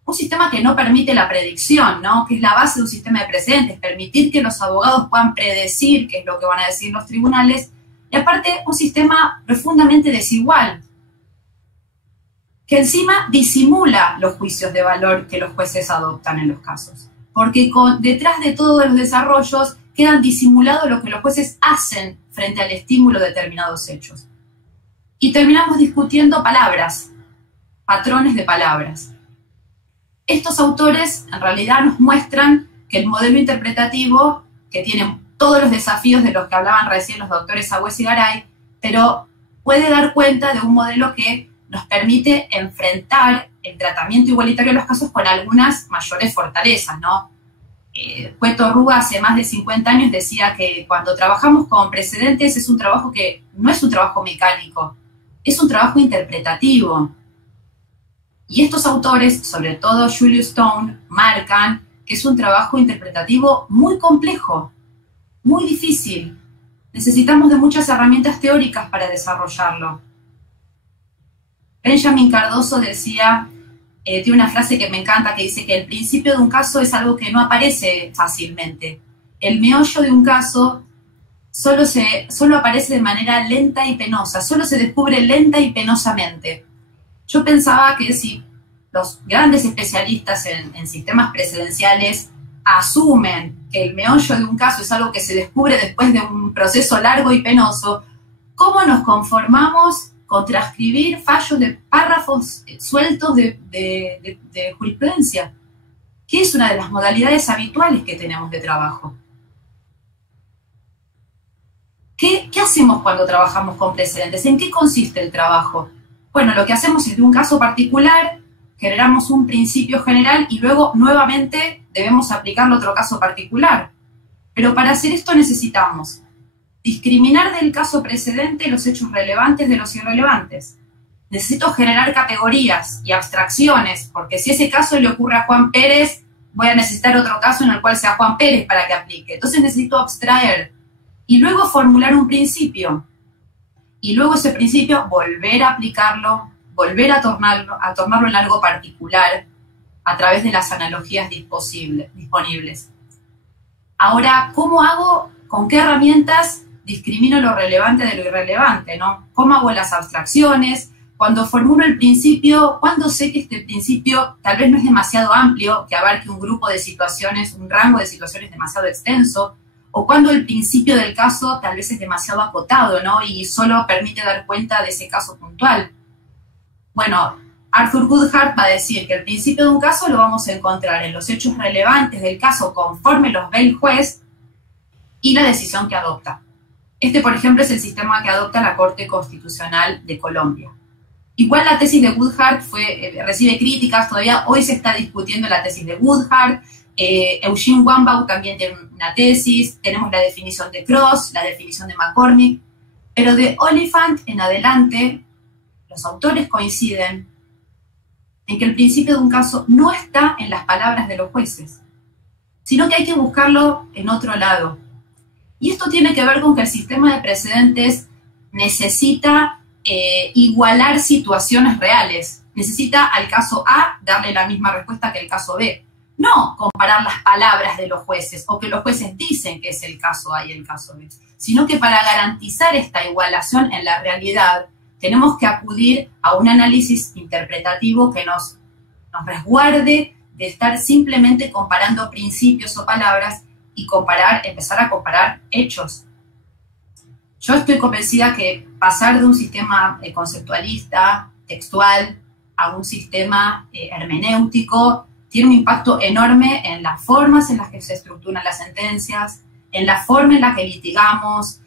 un sistema que no permite la predicción, ¿no? Que es la base de un sistema de precedentes, permitir que los abogados puedan predecir qué es lo que van a decir los tribunales, y aparte un sistema profundamente desigual, que encima disimula los juicios de valor que los jueces adoptan en los casos, porque detrás de todos los desarrollos quedan disimulados lo que los jueces hacen frente al estímulo de determinados hechos. Y terminamos discutiendo palabras, patrones de palabras. Estos autores en realidad nos muestran que el modelo interpretativo, que tiene todos los desafíos de los que hablaban recién los doctores Agüez y Garay, pero puede dar cuenta de un modelo que nos permite enfrentar el tratamiento igualitario de los casos con algunas mayores fortalezas, ¿no? Cueto Rúa hace más de 50 años decía que cuando trabajamos con precedentes es un trabajo que no es un trabajo mecánico, es un trabajo interpretativo. Y estos autores, sobre todo Julius Stone, marcan que es un trabajo interpretativo muy complejo, muy difícil. Necesitamos de muchas herramientas teóricas para desarrollarlo. Benjamin Cardoso decía, tiene una frase que me encanta, que dice que el principio de un caso es algo que no aparece fácilmente. El meollo de un caso solo aparece de manera lenta y penosa, solo se descubre lenta y penosamente. Yo pensaba que si los grandes especialistas en sistemas precedenciales asumen que el meollo de un caso es algo que se descubre después de un proceso largo y penoso, ¿cómo nos conformamos con transcribir fallos de párrafos sueltos de jurisprudencia? Que es una de las modalidades habituales que tenemos de trabajo. ¿Qué hacemos cuando trabajamos con precedentes? ¿En qué consiste el trabajo? Bueno, lo que hacemos es de un caso particular, generamos un principio general y luego nuevamente debemos aplicarlo a otro caso particular. Pero para hacer esto necesitamos discriminar del caso precedente los hechos relevantes de los irrelevantes. Necesito generar categorías y abstracciones, porque si ese caso le ocurre a Juan Pérez, voy a necesitar otro caso en el cual sea Juan Pérez para que aplique. Entonces necesito abstraer y luego formular un principio. Y luego ese principio volver a aplicarlo, volver a tornarlo en algo particular a través de las analogías disponibles. Ahora, ¿cómo hago? ¿Con qué herramientas discrimino lo relevante de lo irrelevante, ¿no? ¿Cómo hago las abstracciones? Cuando formulo el principio, ¿cuándo sé que este principio tal vez no es demasiado amplio, que abarque un grupo de situaciones, un rango de situaciones demasiado extenso? O cuando el principio del caso tal vez es demasiado acotado, ¿no? Y solo permite dar cuenta de ese caso puntual. Bueno, Arthur Goodhart va a decir que el principio de un caso lo vamos a encontrar en los hechos relevantes del caso conforme los ve el juez y la decisión que adopta. Este, por ejemplo, es el sistema que adopta la Corte Constitucional de Colombia. Igual la tesis de Goodhart recibe críticas, todavía hoy se está discutiendo la tesis de Goodhart. Eugene Wambach también tiene una tesis, tenemos la definición de Cross, la definición de McCormick, pero de Oliphant en adelante los autores coinciden en que el principio de un caso no está en las palabras de los jueces, sino que hay que buscarlo en otro lado. Y esto tiene que ver con que el sistema de precedentes necesita igualar situaciones reales, necesita al caso A darle la misma respuesta que el caso B. No comparar las palabras de los jueces o que los jueces dicen que es el caso A y el caso B, sino que para garantizar esta igualación en la realidad tenemos que acudir a un análisis interpretativo que nos resguarde de estar simplemente comparando principios o palabras y empezar a comparar hechos. Yo estoy convencida que pasar de un sistema conceptualista, textual, a un sistema hermenéutico tiene un impacto enorme en las formas en las que se estructuran las sentencias, en la forma en la que litigamos,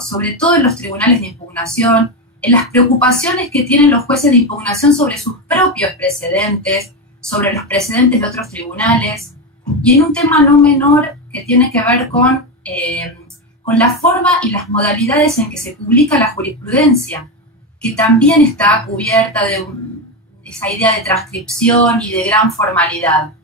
sobre todo en los tribunales de impugnación, en las preocupaciones que tienen los jueces de impugnación sobre sus propios precedentes, sobre los precedentes de otros tribunales, y en un tema no menor que tiene que ver con la forma y las modalidades en que se publica la jurisprudencia, que también está cubierta de esa idea de transcripción y de gran formalidad.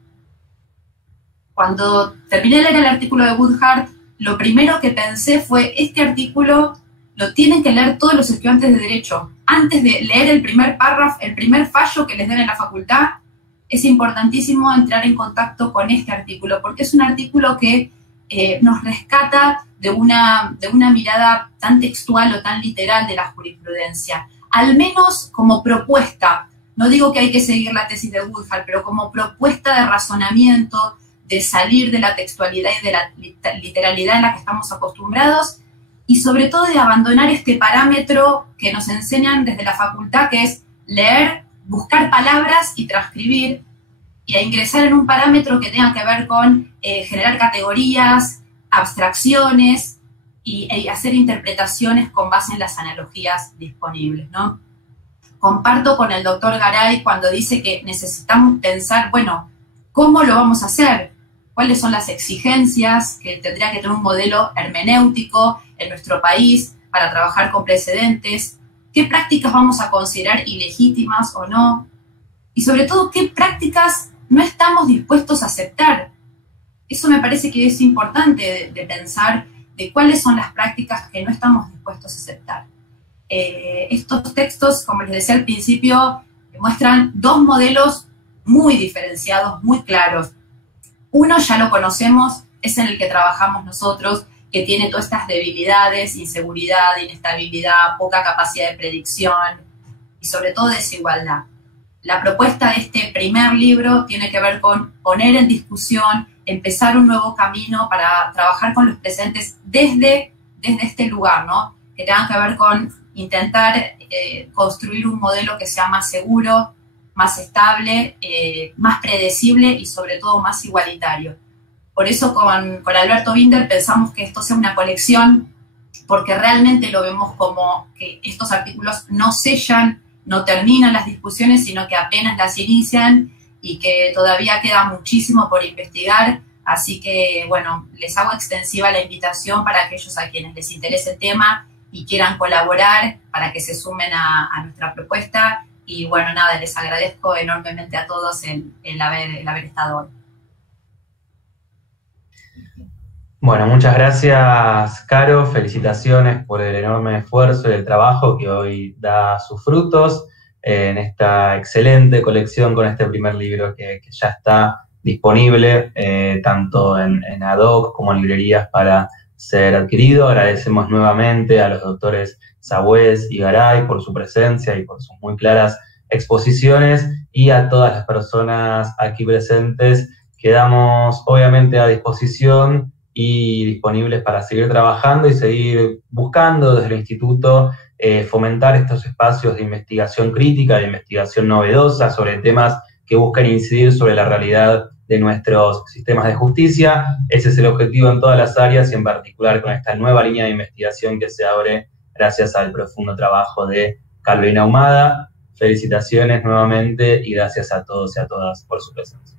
Cuando terminé de leer el artículo de Goodhart, lo primero que pensé fue, este artículo lo tienen que leer todos los estudiantes de Derecho. Antes de leer el primer párrafo, el primer fallo que les den en la facultad, es importantísimo entrar en contacto con este artículo, porque es un artículo que nos rescata de una mirada tan textual o tan literal de la jurisprudencia, al menos como propuesta. No digo que hay que seguir la tesis de Woodhull, pero como propuesta de razonamiento, de salir de la textualidad y de la literalidad en la que estamos acostumbrados, y sobre todo de abandonar este parámetro que nos enseñan desde la facultad, que es leer, buscar palabras y transcribir, y a ingresar en un parámetro que tenga que ver con generar categorías, abstracciones y hacer interpretaciones con base en las analogías disponibles, ¿no? Comparto con el doctor Garay cuando dice que necesitamos pensar, bueno, ¿cómo lo vamos a hacer? ¿Cuáles son las exigencias que tendría que tener un modelo hermenéutico en nuestro país para trabajar con precedentes? ¿Qué prácticas vamos a considerar ilegítimas o no? Y sobre todo, ¿qué prácticas no estamos dispuestos a aceptar? Eso me parece que es importante de pensar de cuáles son las prácticas que no estamos dispuestos a aceptar. Estos textos, como les decía al principio, muestran dos modelos muy diferenciados, muy claros. Uno ya lo conocemos, es en el que trabajamos nosotros, que tiene todas estas debilidades, inseguridad, inestabilidad, poca capacidad de predicción y sobre todo desigualdad. La propuesta de este primer libro tiene que ver con poner en discusión, empezar un nuevo camino para trabajar con los presentes desde este lugar, ¿no? Que tengan que ver con intentar construir un modelo que sea más seguro, más estable, más predecible y sobre todo más igualitario. Por eso con Alberto Binder pensamos que esto sea una colección, porque realmente lo vemos como que estos artículos no sellan, no terminan las discusiones, sino que apenas las inician y que todavía queda muchísimo por investigar. Así que, bueno, les hago extensiva la invitación para aquellos a quienes les interese el tema y quieran colaborar para que se sumen a nuestra propuesta. Y bueno, nada, les agradezco enormemente a todos el haber estado hoy. Bueno, muchas gracias, Caro. Felicitaciones por el enorme esfuerzo y el trabajo que hoy da sus frutos en esta excelente colección con este primer libro que ya está disponible tanto en ad hoc como en librerías para ser adquirido. Agradecemos nuevamente a los doctores Sagüez y Garay por su presencia y por sus muy claras exposiciones, y a todas las personas aquí presentes quedamos obviamente a disposición y disponibles para seguir trabajando y seguir buscando desde el Instituto fomentar estos espacios de investigación crítica, de investigación novedosa sobre temas que buscan incidir sobre la realidad de nuestros sistemas de justicia. Ese es el objetivo en todas las áreas y en particular con esta nueva línea de investigación que se abre gracias al profundo trabajo de Carolina Ahumada. Felicitaciones nuevamente y gracias a todos y a todas por su presencia.